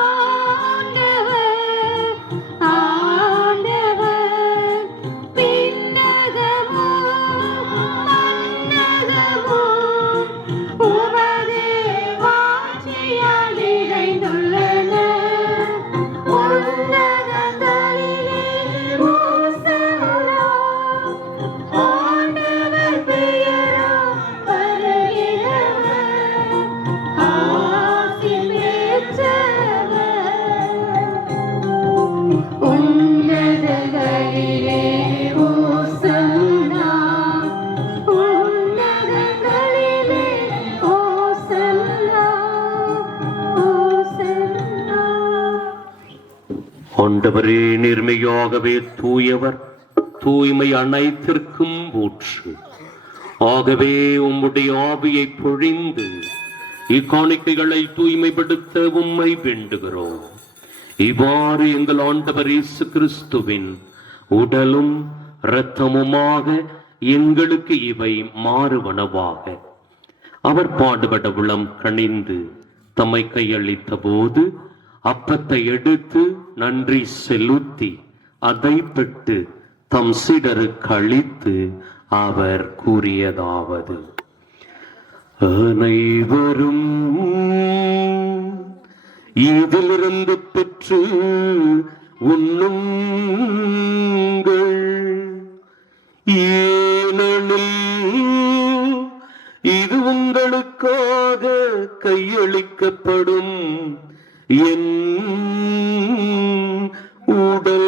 ஆண்டவர் ஆண்டவர். விண்ணகமும் மண்ணகமும் உமது மாட்சியால் நிறைந்துள்ளன. உன்னதங்களிலே ஓசன்னா. ஆண்டவர் பெயரால் வருகிறவர் ஆசி பெற்றவர். உன்னதங்களிலே ஓசன்னா. உன்னதங்களிலே ஓசன்னா. ஓசன்னா. ஆண்டவரே, நேர்மையாகவே தூயவர், தூய்மை அனைத்திற்கும் ஊற்று. ஆகவே உம்முடைய ஆவியை பொழிந்து இக்காணிக்கைகளை தூய்மைப்படுத்த உம்மை வேண்டுகிறோம். இவ்வாறு எங்கள் ஆண்டவர் இயேசு கிறிஸ்துவின் உடலும் இரத்தமுமாக எங்களுக்கு இவை மாறுவனவாக. அவர் பாடுபட உளம் கனிந்து தம்மை கையளித்த போது அப்பத்தை எடுத்து நன்றி செலுத்தி அதை பெற்று தம் சீடருக்கு அளித்து அவர் கூறியதாவது: அனைவரும் இதிலிருந்து பெற்று உண்ணுங்கள். ஏனெனில் இது உங்களுக்காக கையளிக்கப்படும் என் உடல்.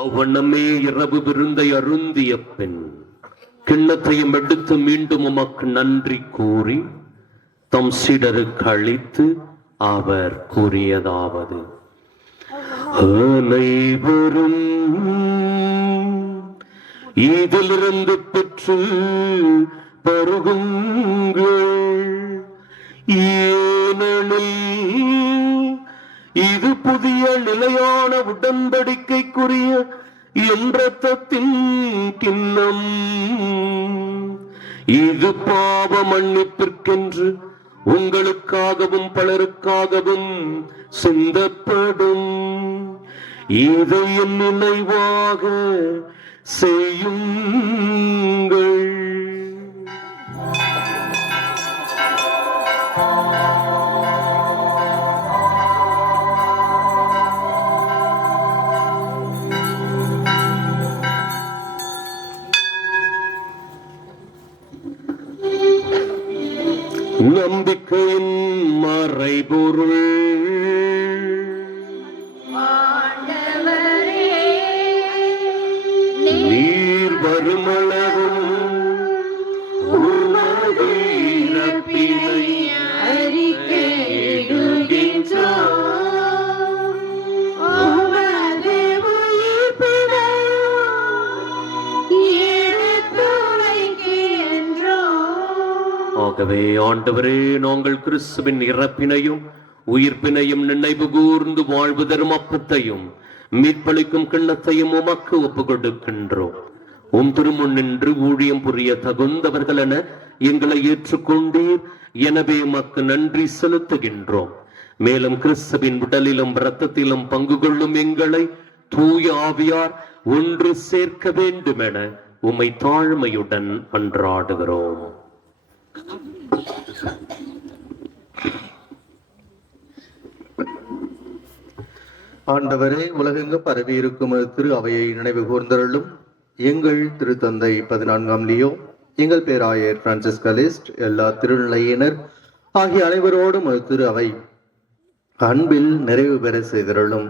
அவனமே இரவு விருந்தை அருந்திய பின் கிண்ணத்தையும் எடுத்து மீண்டும் உமக்கு நன்றி கூறி தம் சீடருக்கு அளித்து அவர் கூறியதாவது: அனைவரும் இதிலிருந்து பெற்று பருகுங்கள். ஏனெனில் இது புதிய நிலையான உடன்படிக்கைக்குரிய என் இரத்தத்தின் கிண்ணம். இது பாவ மன்னிப்பிற்கென்று உங்களுக்காகவும் பலருக்காகவும் சிந்தப்படும். இதை என் நினைவாக செய்யுங்கள். நம்பிக்கையின் மறைபொருள். நீர் வருமளவும் ஆகவே ஆண்டவரே, நாங்கள் கிறிஸ்துவின் இறப்பினையும் உயிர்ப்பினையும் நினைவு கூர்ந்து வாழ்வு தரும் அப்பத்தையும் மீட்பளிக்கும் கிண்ணத்தையும் உமக்கு ஒப்பு கொடுக்கின்றோம். உம் திருமுன் நின்று ஊழியம் புரிய தகுந்தவர்கள் என எங்களை ஏற்றுக்கொண்டீர். எனவே உமக்கு நன்றி செலுத்துகின்றோம். மேலும் கிறிஸ்துவின் உடலிலும் இரத்தத்திலும் பங்கு கொள்ளும் எங்களை தூய ஆவியார் ஒன்று சேர்க்க வேண்டும் என உம்மை தாழ்மையுடன் அன்றாடுகிறோம். ஆண்டவரே, உலகெங்கு பரவி இருக்கும் திரு அவையை நினைவு கூர்ந்தருளும். எங்கள் திருத்தந்தை 14ஆம் லியோ, எங்கள் பேராயர் பிரான்சிஸ் கலிஸ்ட், எல்லா திருநிலையினர் ஆகிய அனைவரோடும் திரு அவை அன்பில் நிறைவு பெற செய்தருளும்.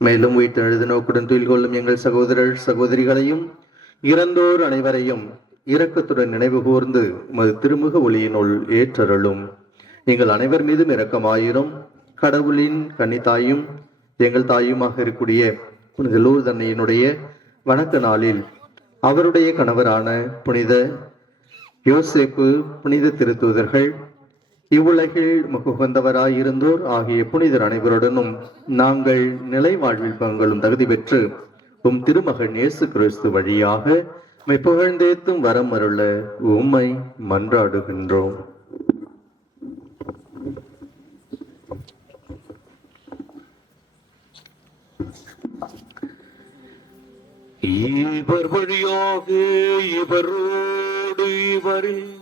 மேலும் உயிர்த்தெழுது நோக்குடன் துயில் கொள்ளும் எங்கள் சகோதரர் சகோதரிகளையும் இறந்தோர் அனைவரையும் இரக்கத்துடன் நினைவு கூர்ந்து உமது திருமுக ஒளியினுள் ஏற்றருளும். எங்கள் அனைவர் மீதும் இரக்கமாயிரும். கடவுளின் கன்னித்தாயும் எங்கள் தாயுமாக இருக்கக்கூடிய புனித லூர்து அன்னையினுடைய வணக்க நாளில் அவருடைய கணவரான புனித யோசேப்பு, புனித திருத்தூதர்கள், இவ்வுலகில் முகுந்தவராயிருந்தோர் ஆகிய புனிதர் அனைவருடனும் நாங்கள் நிலை வாழ்வில் பங்களும் தகுதி பெற்று உம் திருமகன் இயேசு கிறிஸ்து வழியாக புகழ்ந்தேத்தும் வரம் அருள உம்மை மன்றாடுகின்றோம். இவர் வழியாக இவரோடு இவரில்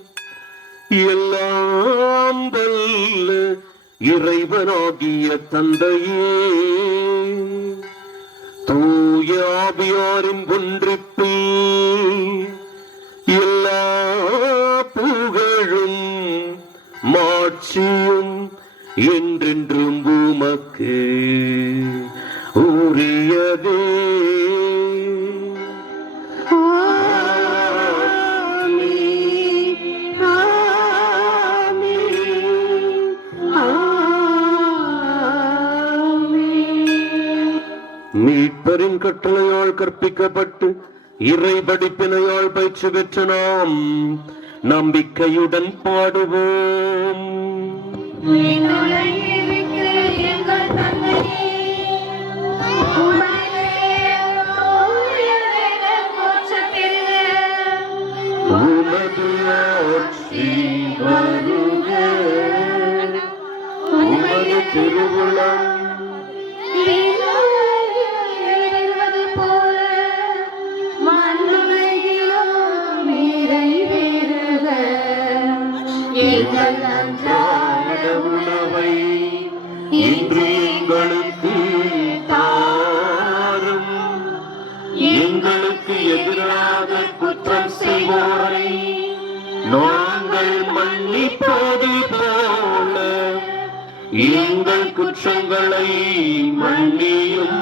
எல்லாம் வல்ல இறைவனாகிய தந்தையே, தூய ஆவியாரின் ஒன்றிப்பில் எல்லா புகழும் மாட்சியும் என்றென்றும் உமக்கு உரியதே. மீட்பரின் கட்டளையால் கற்பிக்கப்பட்டு இறை படிப்பினையால் பயிற்சி பெற்ற நாம் நம்பிக்கையுடன் பாடுவோம். உமது ஆட்சி வருக. திருவுளம் நிறைவேறுவது போல மண்ணுலகிலும் நிறைவேறுக. எங்கள் அன்றாட உணவை இன்று எங்களுக்கு தாரும். எங்களுக்கு எதிராக குற்றம் செய்வோரை நாங்கள் மன்னிப்பது போல எங்கள் குற்றங்களை மன்னியும்.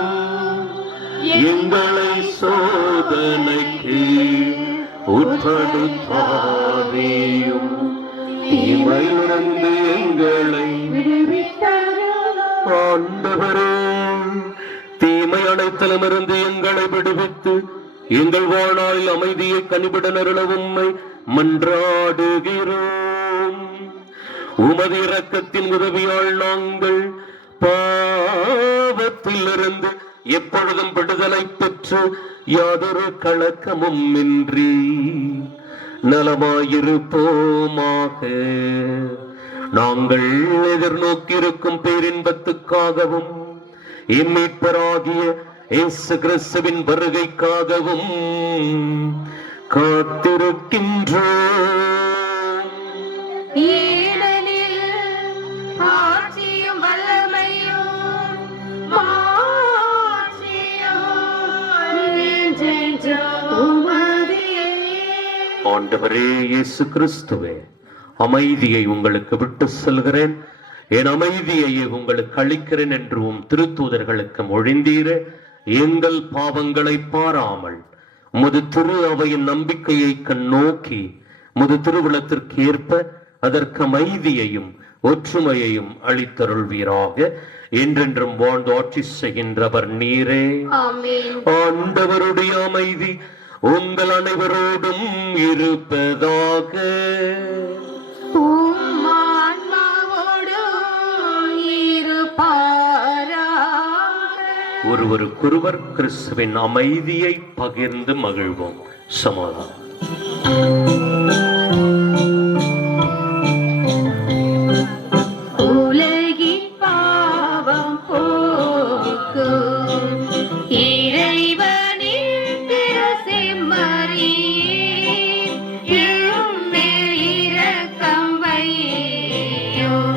எங்களை சோதனைக்கு உட்படுத்தாதேயும், தீமையிலிருந்து எங்களை ஆண்டவரே, தீமை அனைத்திலுமிருந்து எங்களை விடுவித்து எங்கள் வாழ்நாளில் அமைதியை கனிவிடனருள உம்மை மன்றாடுகிறோம். உமது இரக்கத்தின் உதவியால் நாங்கள் பாவத்திலிருந்து எப்பொழுதும் விடுதலை பெற்று யாதொரு கலக்கமும் இன்றி நலமாயிருப்போமாக. நாங்கள் எதிர்நோக்கியிருக்கும் பேரின்பத்துக்காகவும் இம்மீட்பராகிய இயேசு கிறிஸ்துவின் வருகைக்காகவும் காத்திருக்கின்றோம். ஏனெனில் ஆட்சியும் வல்லமையும் மாட்சியும் என்றென்றும் உமதே. ஆண்டவரே இயேசு கிறிஸ்துவே, அமைதியை உங்களுக்கு விட்டு செல்கிறேன், என் அமைதியையே உங்களுக்கு அளிக்கிறேன் என்றும் திருத்தூதர்களுக்கு மொழிந்தீர. எங்கள் பாவங்களை பாராமல் முது திரு அவையின் நம்பிக்கையை கண்ணோக்கி முது திருவுளத்திற்கு ஏற்ப அதற்கு அமைதியையும் ஒற்றுமையையும் அளித்தருள்வீராக. என்றென்றும் வாழ்ந்து ஆட்சி செய்கின்றவர் நீரே. ஆண்டவருடைய அமைதி உங்கள் அனைவரோடும் இருப்பதாக. ஒருவருக்கொருவர் கிறிஸ்துவின் அமைதியை பகிர்ந்து மகிழ்வோம். சமாதானம். உலகின் பாவம் போக்கும் இறைவனின் திருசெம்மறியே, எம்மேல் இரக்கம் வையும்.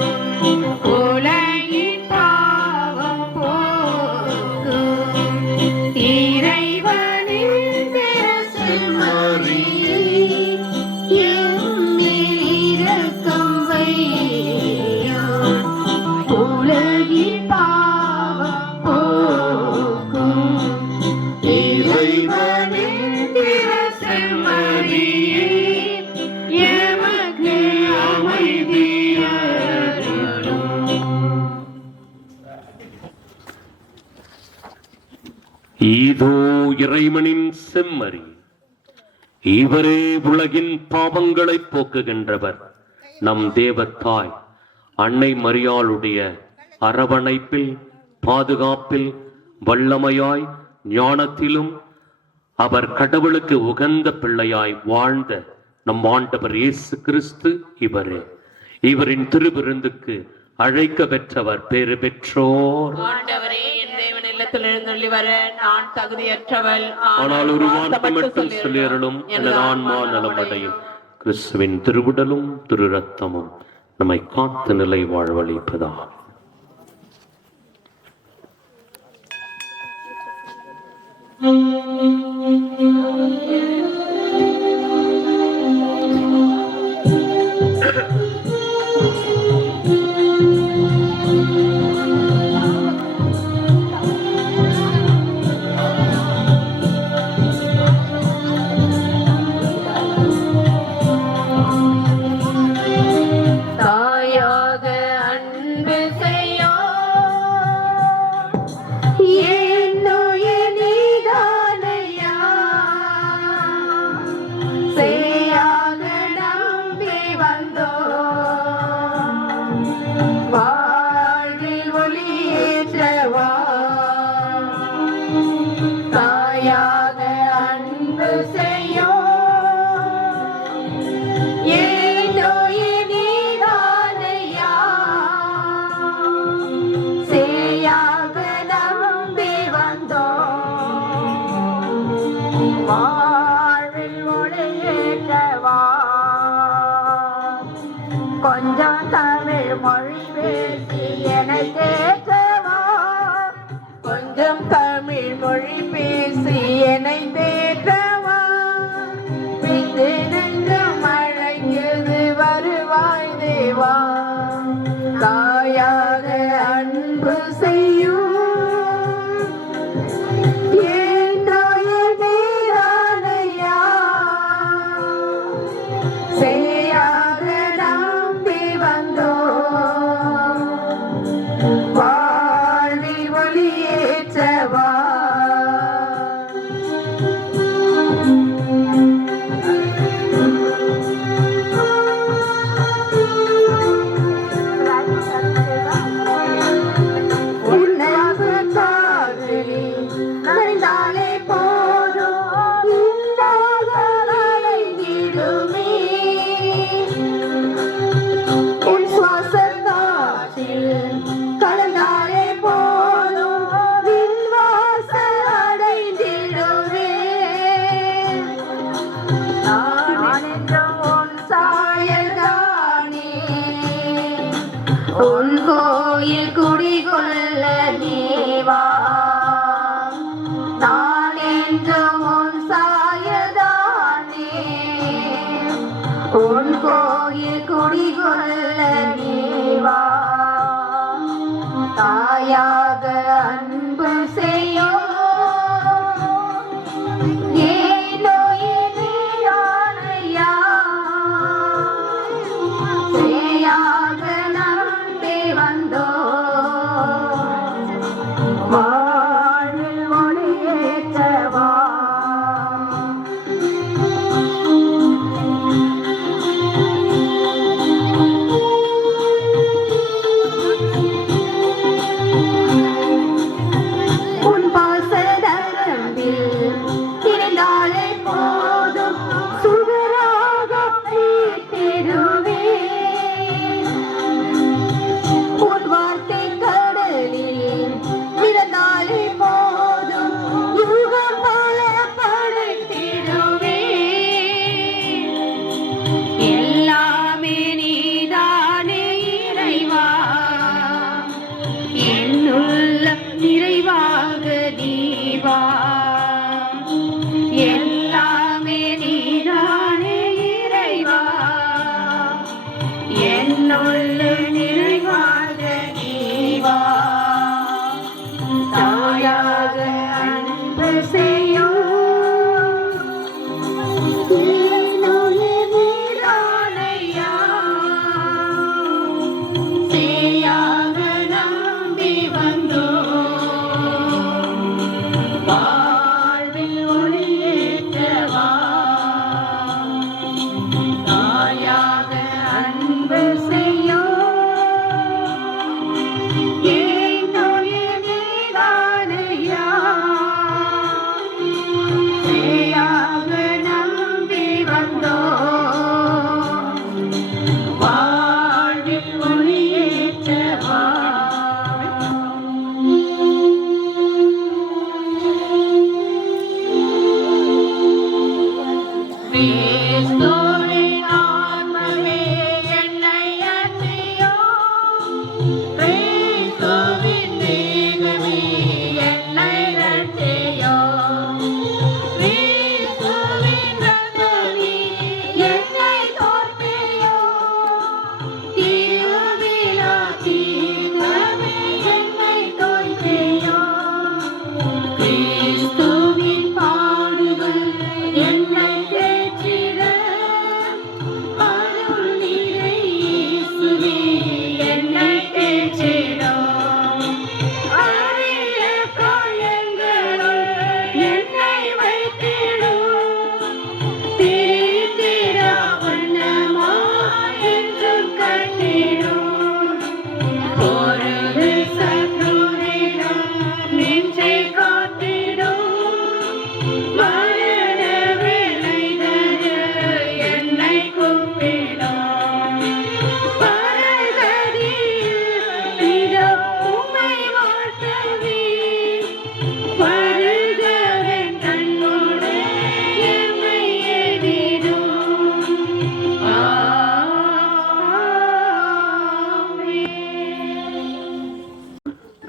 உலகின் பாவம் போக்கும் இறைவனின் திருசெம்மறியே, எம்மேல் இரக்கம் வையும். உலகின் பாவம் போக்கும் இறைவனின் திருசெம்மறியே, எமக்கு அமைதி அருளும். இதோ இறைவனின் செம்மறி, இவரே உலகின் பாவங்களை போக்குகின்றவர். நம் தேவத்தாய் அன்னை மரியாளுடைய அரவணைப்பில் பாதுகாப்பில் வல்லமையாய் ஞானத்திலும் அவர் கடவுளுக்கு உகந்த பிள்ளையாய் வாழ்ந்த நம் ஆண்டவர் இயேசு கிறிஸ்து இவரே. இவரின் திருவிருந்துக்கு அழைக்க பெற்றவர் பேறு பெற்றோர். ஆண்டவரே, என் தேவன் இல்லத்தில் எழுந்தருளி வர நான் தகுதியற்றவள், ஆனால் ஒரு வார்த்தை மட்டும் சொல்லியருளும், எனது ஆன்மா நலமடையும். கிறிஸ்துவின் திருவுடலும் திரு ரத்தமும் நம்மை காத்து நிலை வாழ்வளிப்பதா. தாயாக அன்பு தமிழ் மொழி பேசி என்னை தேற்றவா பிந்து நெஞ்சம் அழைக்கிறது வருவாய் தேவா தாயாக அன்பு செய்யும் என் தாயே நீதானையா சேயாக நம்பி வந்தோம் வாழ்வில் ஒளியேற்றவா உன்னது காதலி நனைந்தாலே போதும் இல்லாதலைந்திடுமே உன் சுவாச காற்றில் கலந்தாலே போதும் விண்வாசல் அடைந்திடுவே நான் என்றும் உன் சாயல்தானே உன் கோயில் குடிகொள்ள நீவா நான் என்றும் உன் சாயல்தானே உன் கோயில் குடிகொள்ள நீவா தாயாக அன்பு செய்யும் ஏனோ நீயானையா சேயாக நம்பி வந்தோ வாழ்வில் ஒளியேற்றவா உன் பாச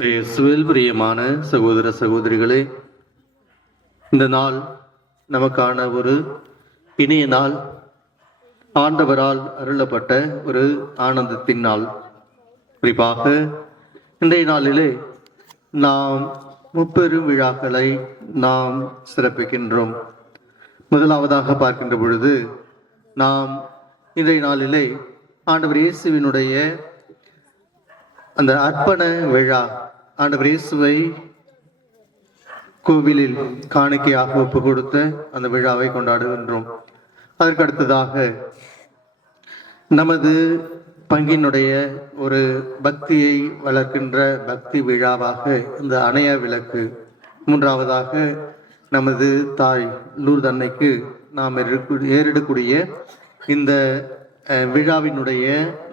இயேசுவில் பிரியமான சகோதர சகோதரிகளே, இந்த நாள் நமக்கான ஒரு இனிய நாள், ஆண்டவரால் அருளப்பட்ட ஒரு ஆனந்தத்தின் நாள். குறிப்பாக இன்றைய நாளிலே நாம் முப்பெரும் விழாக்களை நாம் சிறப்பிக்கின்றோம். முதலாவதாக பார்க்கின்ற பொழுது நாம் இன்றைய நாளிலே ஆண்டவர் இயேசுவினுடைய அந்த அர்ப்பண விழா, ஆண்டவர் இயேசுவை கோவிலில் காணிக்கையாக ஒப்பு கொடுத்த அந்த விழாவை கொண்டாடுகின்றோம். அதற்கடுத்ததாக நமது பங்கினுடைய ஒரு பக்தியை வளர்க்கின்ற பக்தி விழாவாக இந்த அணைய விளக்கு. மூன்றாவதாக நமது தாய் லூர்து அன்னைக்கு நாம் ஏறிடக்கூடிய இந்த விழாவினுடைய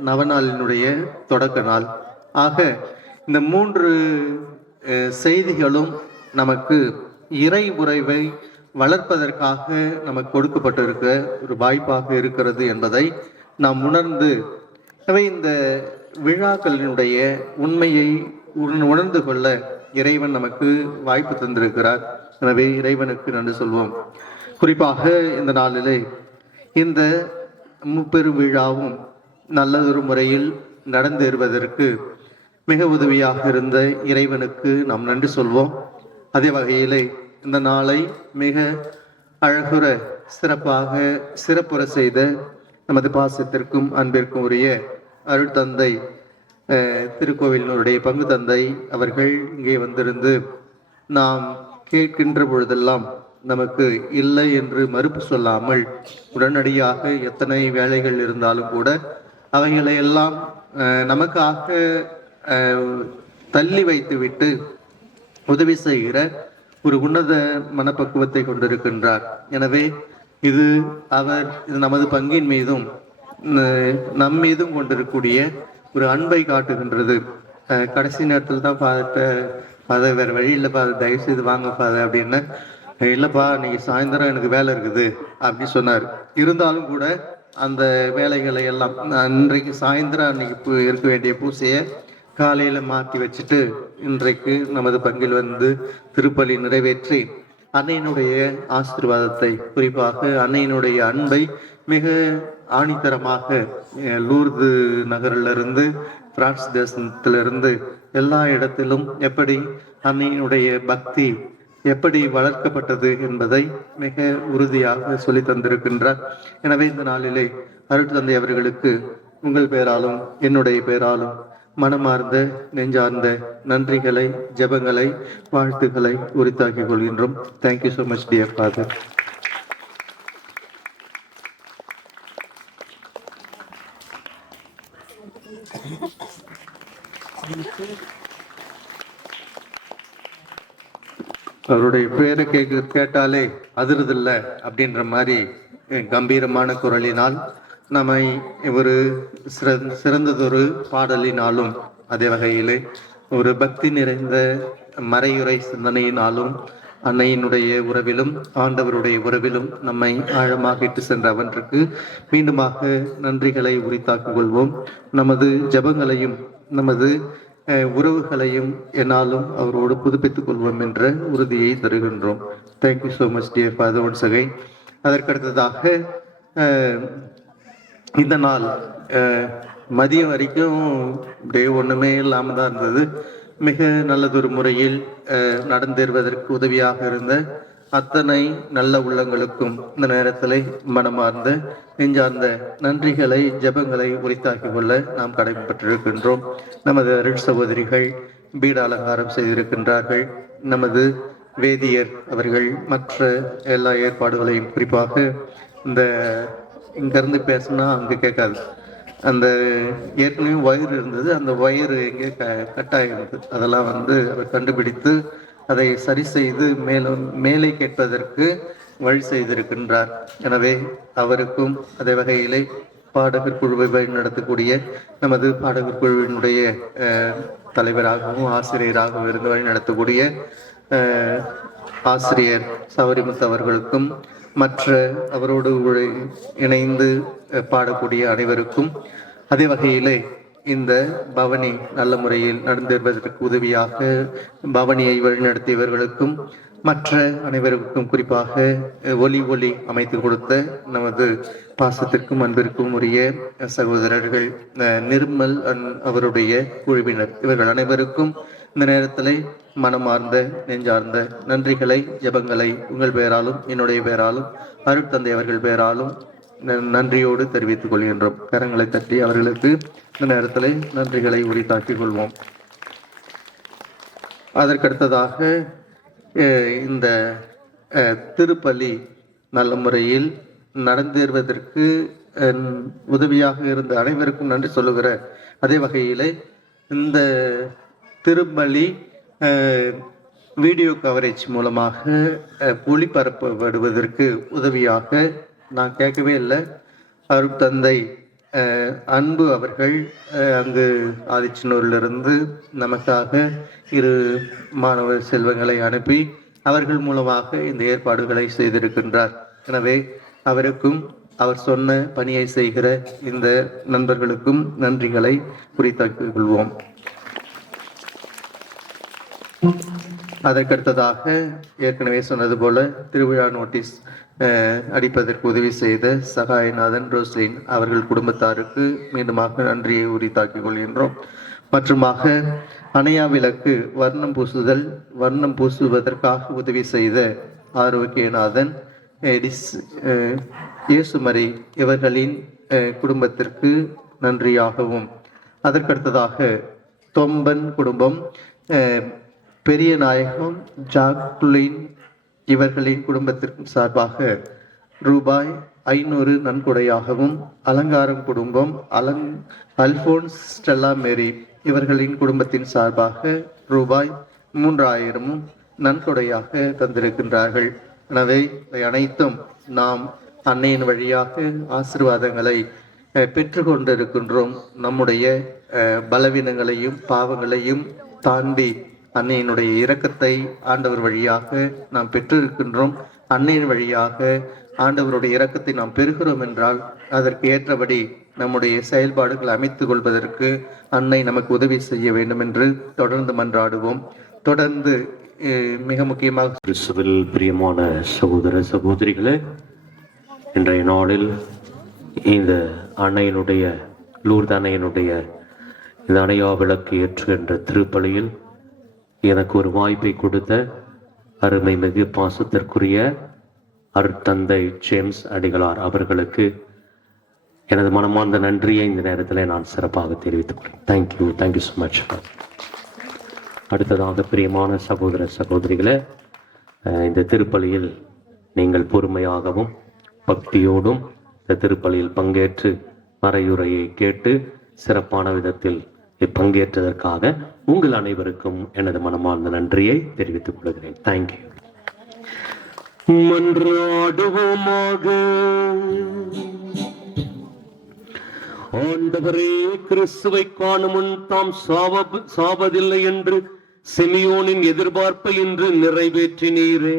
நவநாளினுடைய தொடக்க நாள். ஆக இந்த மூன்று செய்திகளும் நமக்கு இறை உறவை வளர்ப்பதற்காக நமக்கு கொடுக்கப்பட்டிருக்க ஒரு வாய்ப்பாக இருக்கிறது என்பதை நாம் உணர்ந்து, இந்த விழாக்களினுடைய உண்மையை உணர்ந்து கொள்ள இறைவன் நமக்கு வாய்ப்பு தந்திருக்கிறார். எனவே இறைவனுக்கு நன்றி சொல்வோம். குறிப்பாக இந்த நாளிலே இந்த முப்பெரும் விழாவும் நல்லதொரு முறையில் நடந்தேறுவதற்கு மிக உதவியாக இருந்த இறைவனுக்கு நாம் நன்றி சொல்வோம். அதே வகையிலே இந்த நாளை மிக அழகுற சிறப்பாக சிறப்புற செய்த நமது பாசத்திற்கும் அன்பிற்கும் உரிய அருள் தந்தை திருக்கோவிலினுடைய பங்கு தந்தை அவர்கள் இங்கே வந்திருந்து நாம் கேட்கின்ற பொழுதெல்லாம் நமக்கு இல்லை என்று மறுப்பு சொல்லாமல் உடனடியாக எத்தனை வேலைகள் இருந்தாலும் கூட அவைகளை எல்லாம் நமக்காக தள்ளி வைத்துவிட்டு உதவி செய்கிற ஒரு உன்னத மனப்பக்குவத்தை கொண்டிருக்கின்றார். எனவே இது நமது பங்கின் மீதும் நம் மீதும் கொண்டிருக்கக்கூடிய ஒரு அன்பை காட்டுகின்றது. கடைசி நேரத்தில் தான் ஃபாதர் வேற வழி இல்லைப்பா, தயவு செய்து வாங்க ஃபாதர் அப்படின்னு, இல்லைப்பா இன்னைக்கு சாயந்தரம் எனக்கு வேலை இருக்குது அப்படின்னு சொன்னார். இருந்தாலும் கூட அந்த வேலைகளை எல்லாம் இன்றைக்கு சாயந்தரம் அன்னைக்கு இருக்க வேண்டிய பூசையை காலையில மாற்றி வச்சுட்டு இன்றைக்கு நமது பங்கில் வந்து திருப்பலி நிறைவேற்றி அன்னையினுடைய ஆசீர்வாதத்தை, குறிப்பாக அன்னையினுடைய அன்பை மிக ஆணித்தரமாக லூர்து நகரிலிருந்து பிரான்ஸ் தேசத்திலிருந்து எல்லா இடத்திலும் எப்படி அன்னையினுடைய பக்தி எப்படி வளர்க்கப்பட்டது என்பதை மிக உறுதியாக சொல்லி தந்திருக்கின்றார். எனவே இந்த நாளிலே அருட்தந்தை அவர்களுக்கு உங்கள் பேராலும் என்னுடைய பேராலும் மனமார்ந்த நெஞ்சார்ந்த நன்றிகளை, ஜெபங்களை, வாழ்த்துக்களை உரித்தாக்கிக் கொள்கின்றோம். Thank you so much dear Father. அவருடைய பேரை கேட்டாலே அதிருதில்ல அப்படின்ற மாதிரி கம்பீரமான குரலினால் நம்மை ஒரு சிறந்ததொரு பாடலினாலும், அதே வகையிலே ஒரு பக்தி நிறைந்த மறையுறை சிந்தனையினாலும் அன்னையினுடைய உறவிலும் ஆண்டவருடைய உறவிலும் நம்மை ஆழமாக இட்டு சென்ற அவற்றுக்கு மீண்டுமாக நன்றிகளை உரித்தாக்கிக் கொள்வோம். நமது ஜபங்களையும் நமது உறவுகளையும் என்னாலும் அவரோடு புதுப்பித்துக் கொள்வோம் என்ற உறுதியை தருகின்றோம். Thank you so much dear Father once again. அதற்கடுத்ததாக இந்த நாள் மதியம் வரைக்கும் அப்படியே ஒண்ணுமே இல்லாம தான் இருந்தது. மிக நல்லதொரு முறையில் நடந்தேறுவதற்கு உதவியாக இருந்த அத்தனை நல்ல உள்ளங்களுக்கும் இந்த நேரத்தில் மனமார்ந்த நெஞ்சார்ந்த நன்றிகளை, ஜெபங்களை உரித்தாக்கிக் கொள்ள நாம் கடமைப்பட்டிருக்கின்றோம். நமது அருள் சகோதரிகள் பீட அலங்காரம் செய்திருக்கின்றார்கள். நமது வேதியர் அவர்கள் மற்ற எல்லா ஏற்பாடுகளையும், குறிப்பாக இந்த இங்கிருந்து பேசினா அங்கே கேட்காது, அந்த ஏற்கனவே வயிறு இருந்தது, அந்த வயிறு எங்கே கட்டாயிருந்தது, அதெல்லாம் அவர் கண்டுபிடித்து அதை சரி செய்து மேலே கேட்பதற்கு வழி செய்திருக்கின்றார். எனவே அவருக்கும் அதே வகையிலே பாடகர் குழுவை வழிநடத்தக்கூடிய நமது பாடகர் குழுவினுடைய தலைவராகவும் ஆசிரியராகவும் இருந்து வழி நடத்தக்கூடிய ஆசிரியர் சௌரிமுத்து அவர்களுக்கும் மற்ற அவரோடு இணைந்து பாடக்கூடிய அனைவருக்கும், அதே வகையிலே இந்த பவனி நல்ல முறையில் நடந்தேறுவதற்கு உதவியாக பவனியை வழிநடத்தியவர்களுக்கும் மற்ற அனைவருக்கும் குறிப்பாக ஒலி அமைத்து கொடுத்த நமது பாசத்திற்கும் அன்பிற்கும் உரிய சகோதரர்கள் நிர்மல் அவருடைய குழுவினர் இவர்கள் அனைவருக்கும் இந்த நேரத்தில் மனமார்ந்த நெஞ்சார்ந்த நன்றிகளை ஜெபங்களை உங்கள் பெயராலும் என்னுடைய பெயராலும் அருட்தந்தை அவர்கள் பெயராலும் நன்றியோடு தெரிவித்துக் கொள்கின்றோம். கரங்களை தட்டி அவர்களுக்கு இந்த நேரத்தில் நன்றிகளை உரித்தாக்கிக் கொள்வோம். அதற்கடுத்ததாக இந்த திருப்பலி நல்ல முறையில் நடந்தேறுவதற்கு உதவியாக இருந்த அனைவருக்கும் நன்றி சொல்லுகிற அதே வகையில் இந்த திருப்பலி வீடியோ கவரேஜ் மூலமாக ஒளிபரப்பப்படுவதற்கு உதவியாக நான் கேட்கவே இல்லை, அருட்தந்தை அன்பு அவர்கள் அங்கு ஆதிச்சனூரிலிருந்து நமக்காக 2 மாணவ செல்வங்களை அனுப்பி அவர்கள் மூலமாக இந்த ஏற்பாடுகளை செய்திருக்கின்றார். எனவே அவருக்கும் அவர் சொன்ன பணியை செய்கிற இந்த நண்பர்களுக்கும் நன்றிகளை குறித்தாக்கிக் கொள்வோம். அதற்கடுத்ததாக ஏற்கனவே சொன்னது போல திருவிழா நோட்டீஸ் அடிப்பதற்கு உதவி செய்த சகாயநாதன் ரோஸ்லின் அவர்கள் குடும்பத்தாருக்கு மீண்டுமாக நன்றியை உரித்தாக்கிக் கொள்கின்றோம். மற்றுமாக அணையா விளக்கு வர்ணம் பூசுவதற்காக உதவி செய்த ஆரோக்கியநாதன் இயேசுமரி இவர்களின் குடும்பத்திற்கு நன்றியாகவும், அதற்கடுத்ததாக தொம்பன் குடும்பம் பெரிய நாயகம் ஜாக்குலின் இவர்களின் குடும்பத்திற்கும் சார்பாக ரூபாய் 500 நன்கொடையாகவும், அலங்காரம் குடும்பம் அல்போன்ஸ் ஸ்டெல்லா மேரி இவர்களின் குடும்பத்தின் சார்பாக ரூபாய் 3000 நன்கொடையாக தந்திருக்கின்றார்கள். எனவே இவை அனைத்தும் நாம் அன்னையின் வழியாக ஆசீர்வாதங்களை பெற்று கொண்டிருக்கின்றோம். நம்முடைய பலவீனங்களையும் பாவங்களையும் தாண்டி அன்னையினுடைய இரக்கத்தை ஆண்டவர் வழியாக நாம் பெற்றிருக்கின்றோம். அன்னையின் வழியாக ஆண்டவருடைய இரக்கத்தை நாம் பெறுகிறோம் என்றால் அதற்கு ஏற்றபடி நம்முடைய செயல்பாடுகளை அமைத்துக் கொள்வதற்கு அன்னை நமக்கு உதவி செய்ய வேண்டும் என்று தொடர்ந்து மன்றாடுவோம். தொடர்ந்து மிக முக்கியமாக கிறிஸ்துவில் பிரியமான சகோதர சகோதரிகளே, இன்றைய நாளில் இந்த அன்னையினுடைய லூர்து அன்னையினுடைய இந்த அணையா விளக்கு ஏற்றுகின்ற திருப்பலியில் எனக்கு ஒரு வாய்ப்பை கொடுத்த அருமை மிகு பாசத்திற்குரிய அருட்தந்தை ஜேம்ஸ் அடிகளார் அவர்களுக்கு எனது மனமார்ந்த நன்றியை இந்த நேரத்தில் நான் சிறப்பாக தெரிவித்துக் கொள்கிறேன். Thank you so much. அடுத்ததாக பிரியமான சகோதர சகோதரிகளே, இந்த திருப்பலியில் நீங்கள் பொறுமையாகவும் பக்தியோடும் இந்த திருப்பலியில் பங்கேற்று மறையுரையை கேட்டு சிறப்பான விதத்தில் பங்கேற்றதற்காக உங்கள் அனைவருக்கும் எனது மனமார்ந்த நன்றியை தெரிவித்துக் கொள்கிறேன். தேங்க்யூ. மன்றாடுவோமாக. ஆண்டவரே, கிறிஸ்துவை காணும் முன் தாம் சாவதில்லை என்று சிமியோனின் எதிர்பார்ப்பை இன்று நிறைவேற்றினீரே.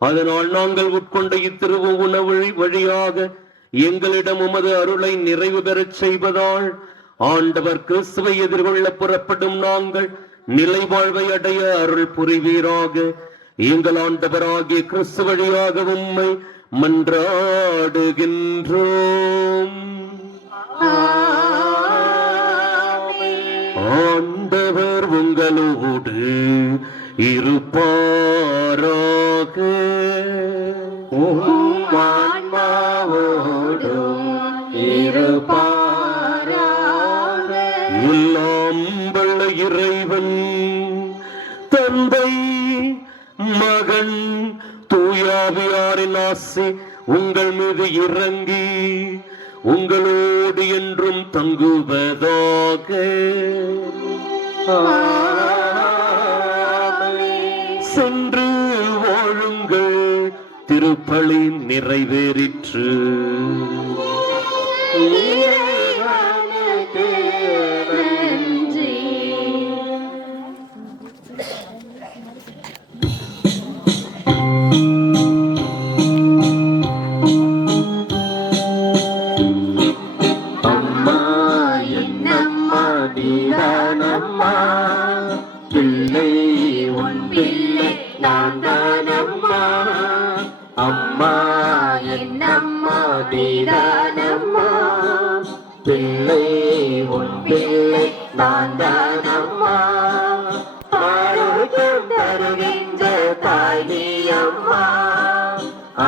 அதனால் நாங்கள் உட்கொண்ட இத்திருவு உணவு வழியாக எங்களிடம் உமது அருளை நிறைவு பெறச் செய்வதால் ஆண்டவர் கிறிஸ்துவை எதிர்கொள்ள புறப்படும் நாங்கள் நிலை வாழ்வை அடைய அருள் புரிவீராக. எங்கள் ஆண்டவராகிய கிறிஸ்து வழியாக உம்மை மன்றாடுகின்றோம். ஆண்டவர் உங்களோடு இருப்பாராக. எல்லாம் வல்ல இறைவன் தந்தை மகன் தூயாவியாரின் ஆசி உங்கள் மீது இறங்கி உங்களோடு என்றும் தங்குவதாக. சென்று வாழுங்கள். திருப்பலி நிறைவேறிற்று. அம்மா என்னம்மா பிள்ளை உன் பிள்ளை நான் தானம்மா அம்மா என்னம்மா நீதானம்மா பிள்ளை உன் பிள்ளை நான் தானம்மா ஆரோக்கியம் தருகின்ற தாய் நீ அம்மா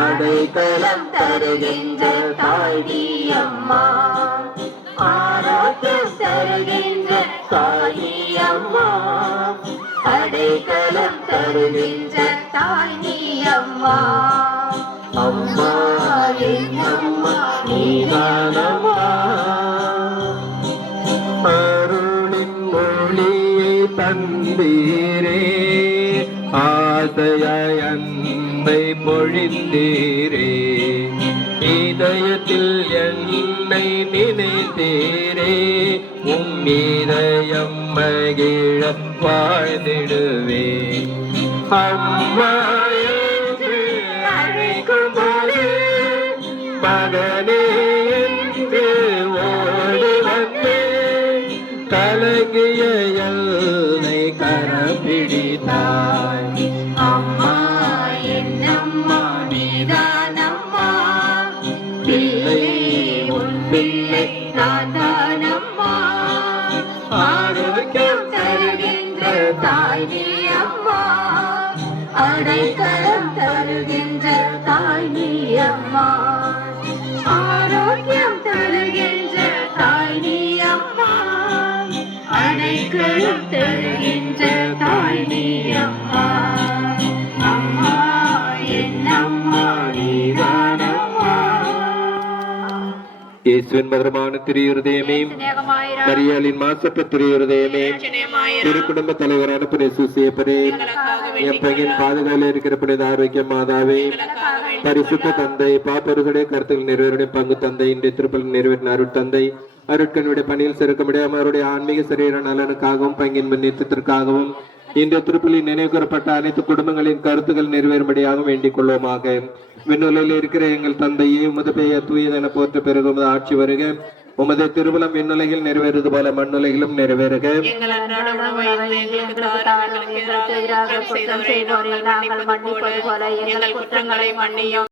அடைக்கலம் தருகின்ற தாய் நீ அம்மா ஆரோக்கியம் தருகின்ற தாய் நீ அம்மா அடைக்கலம் தருகின்ற தாய் நீ அம்மா அம்மா என்னம்மா நீதானம்மா அருளின் மொழியை தந்தீரே ஆசையாய் அன்பை பொழிந்தீரே இதயத்தில் என்னை நினைத்தீரே உம் இதயம் மகிழ வாழ்ந்திடுவே அம்மா என்று அழைக்கும் போது மகனே என்று ஓடி வந்தே கலங்கிய எல்லை கரப்பிடித்தாய் அம்மா என்னம்மா நீதானம்மா பிள்ளை உன் பிள்ளை நான் தானம்மா ஆரோக்கியம் தருகின்ற தாய் நீ அம்மா அடைக்கலம் தருகின்ற தாய் நீ அம்மா ஆரோக்கியம் தருகின்ற தாய் நீ அம்மா அடைக்கலம் தருகின்ற தாய் நீ அம்மா அம்மா என்னம்மா நீதானம்மா இயேசுவின் மதுரமான திரு-இருதயமே மரியாளின் மாசற்ற திரு-இருதயமே திருக்குடும்ப தலைவரான புனித என் பையன் பாதுகால இருக்கிற புனித ஆரோக்கிய மாதாவே பரிசுத்த தந்தை பாப்பருடைய கருத்துக்கள் நிறைவேறிய பங்கு தந்தை இன்றைய திருப்பல் நிறைவேறின அருட்தந்தை அருட்கனுடைய பணியில் சிறக்க முடியாம அவருடைய ஆன்மீக சரீர நலனுக்காகவும் பங்கின் முன்னேற்றத்திற்காகவும் இன்றைய திருப்பலில் நினைவு கூறப்பட்ட அனைத்து குடும்பங்களின் கருத்துக்கள் நிறைவேறும்படியாக வேண்டிக் கொள்வோமாக. விண்ணுலகில் இருக்கிற எங்கள் தந்தையே உமது பெயர் தூயதென போற்ற பிறகு உமது ஆட்சி வருக உமது திருவுளம் விண்ணுலகில் நிறைவேறுவது போல மண்ணுலகிலும் நிறைவேறுக எங்கள் அன்றாட உணவை எங்களுக்கு தாரும் எங்களுக்கு எதிராக குற்றம் செய்வோரை நாங்கள் மன்னிப்பது போல எங்கள் குற்றங்களை மன்னியும்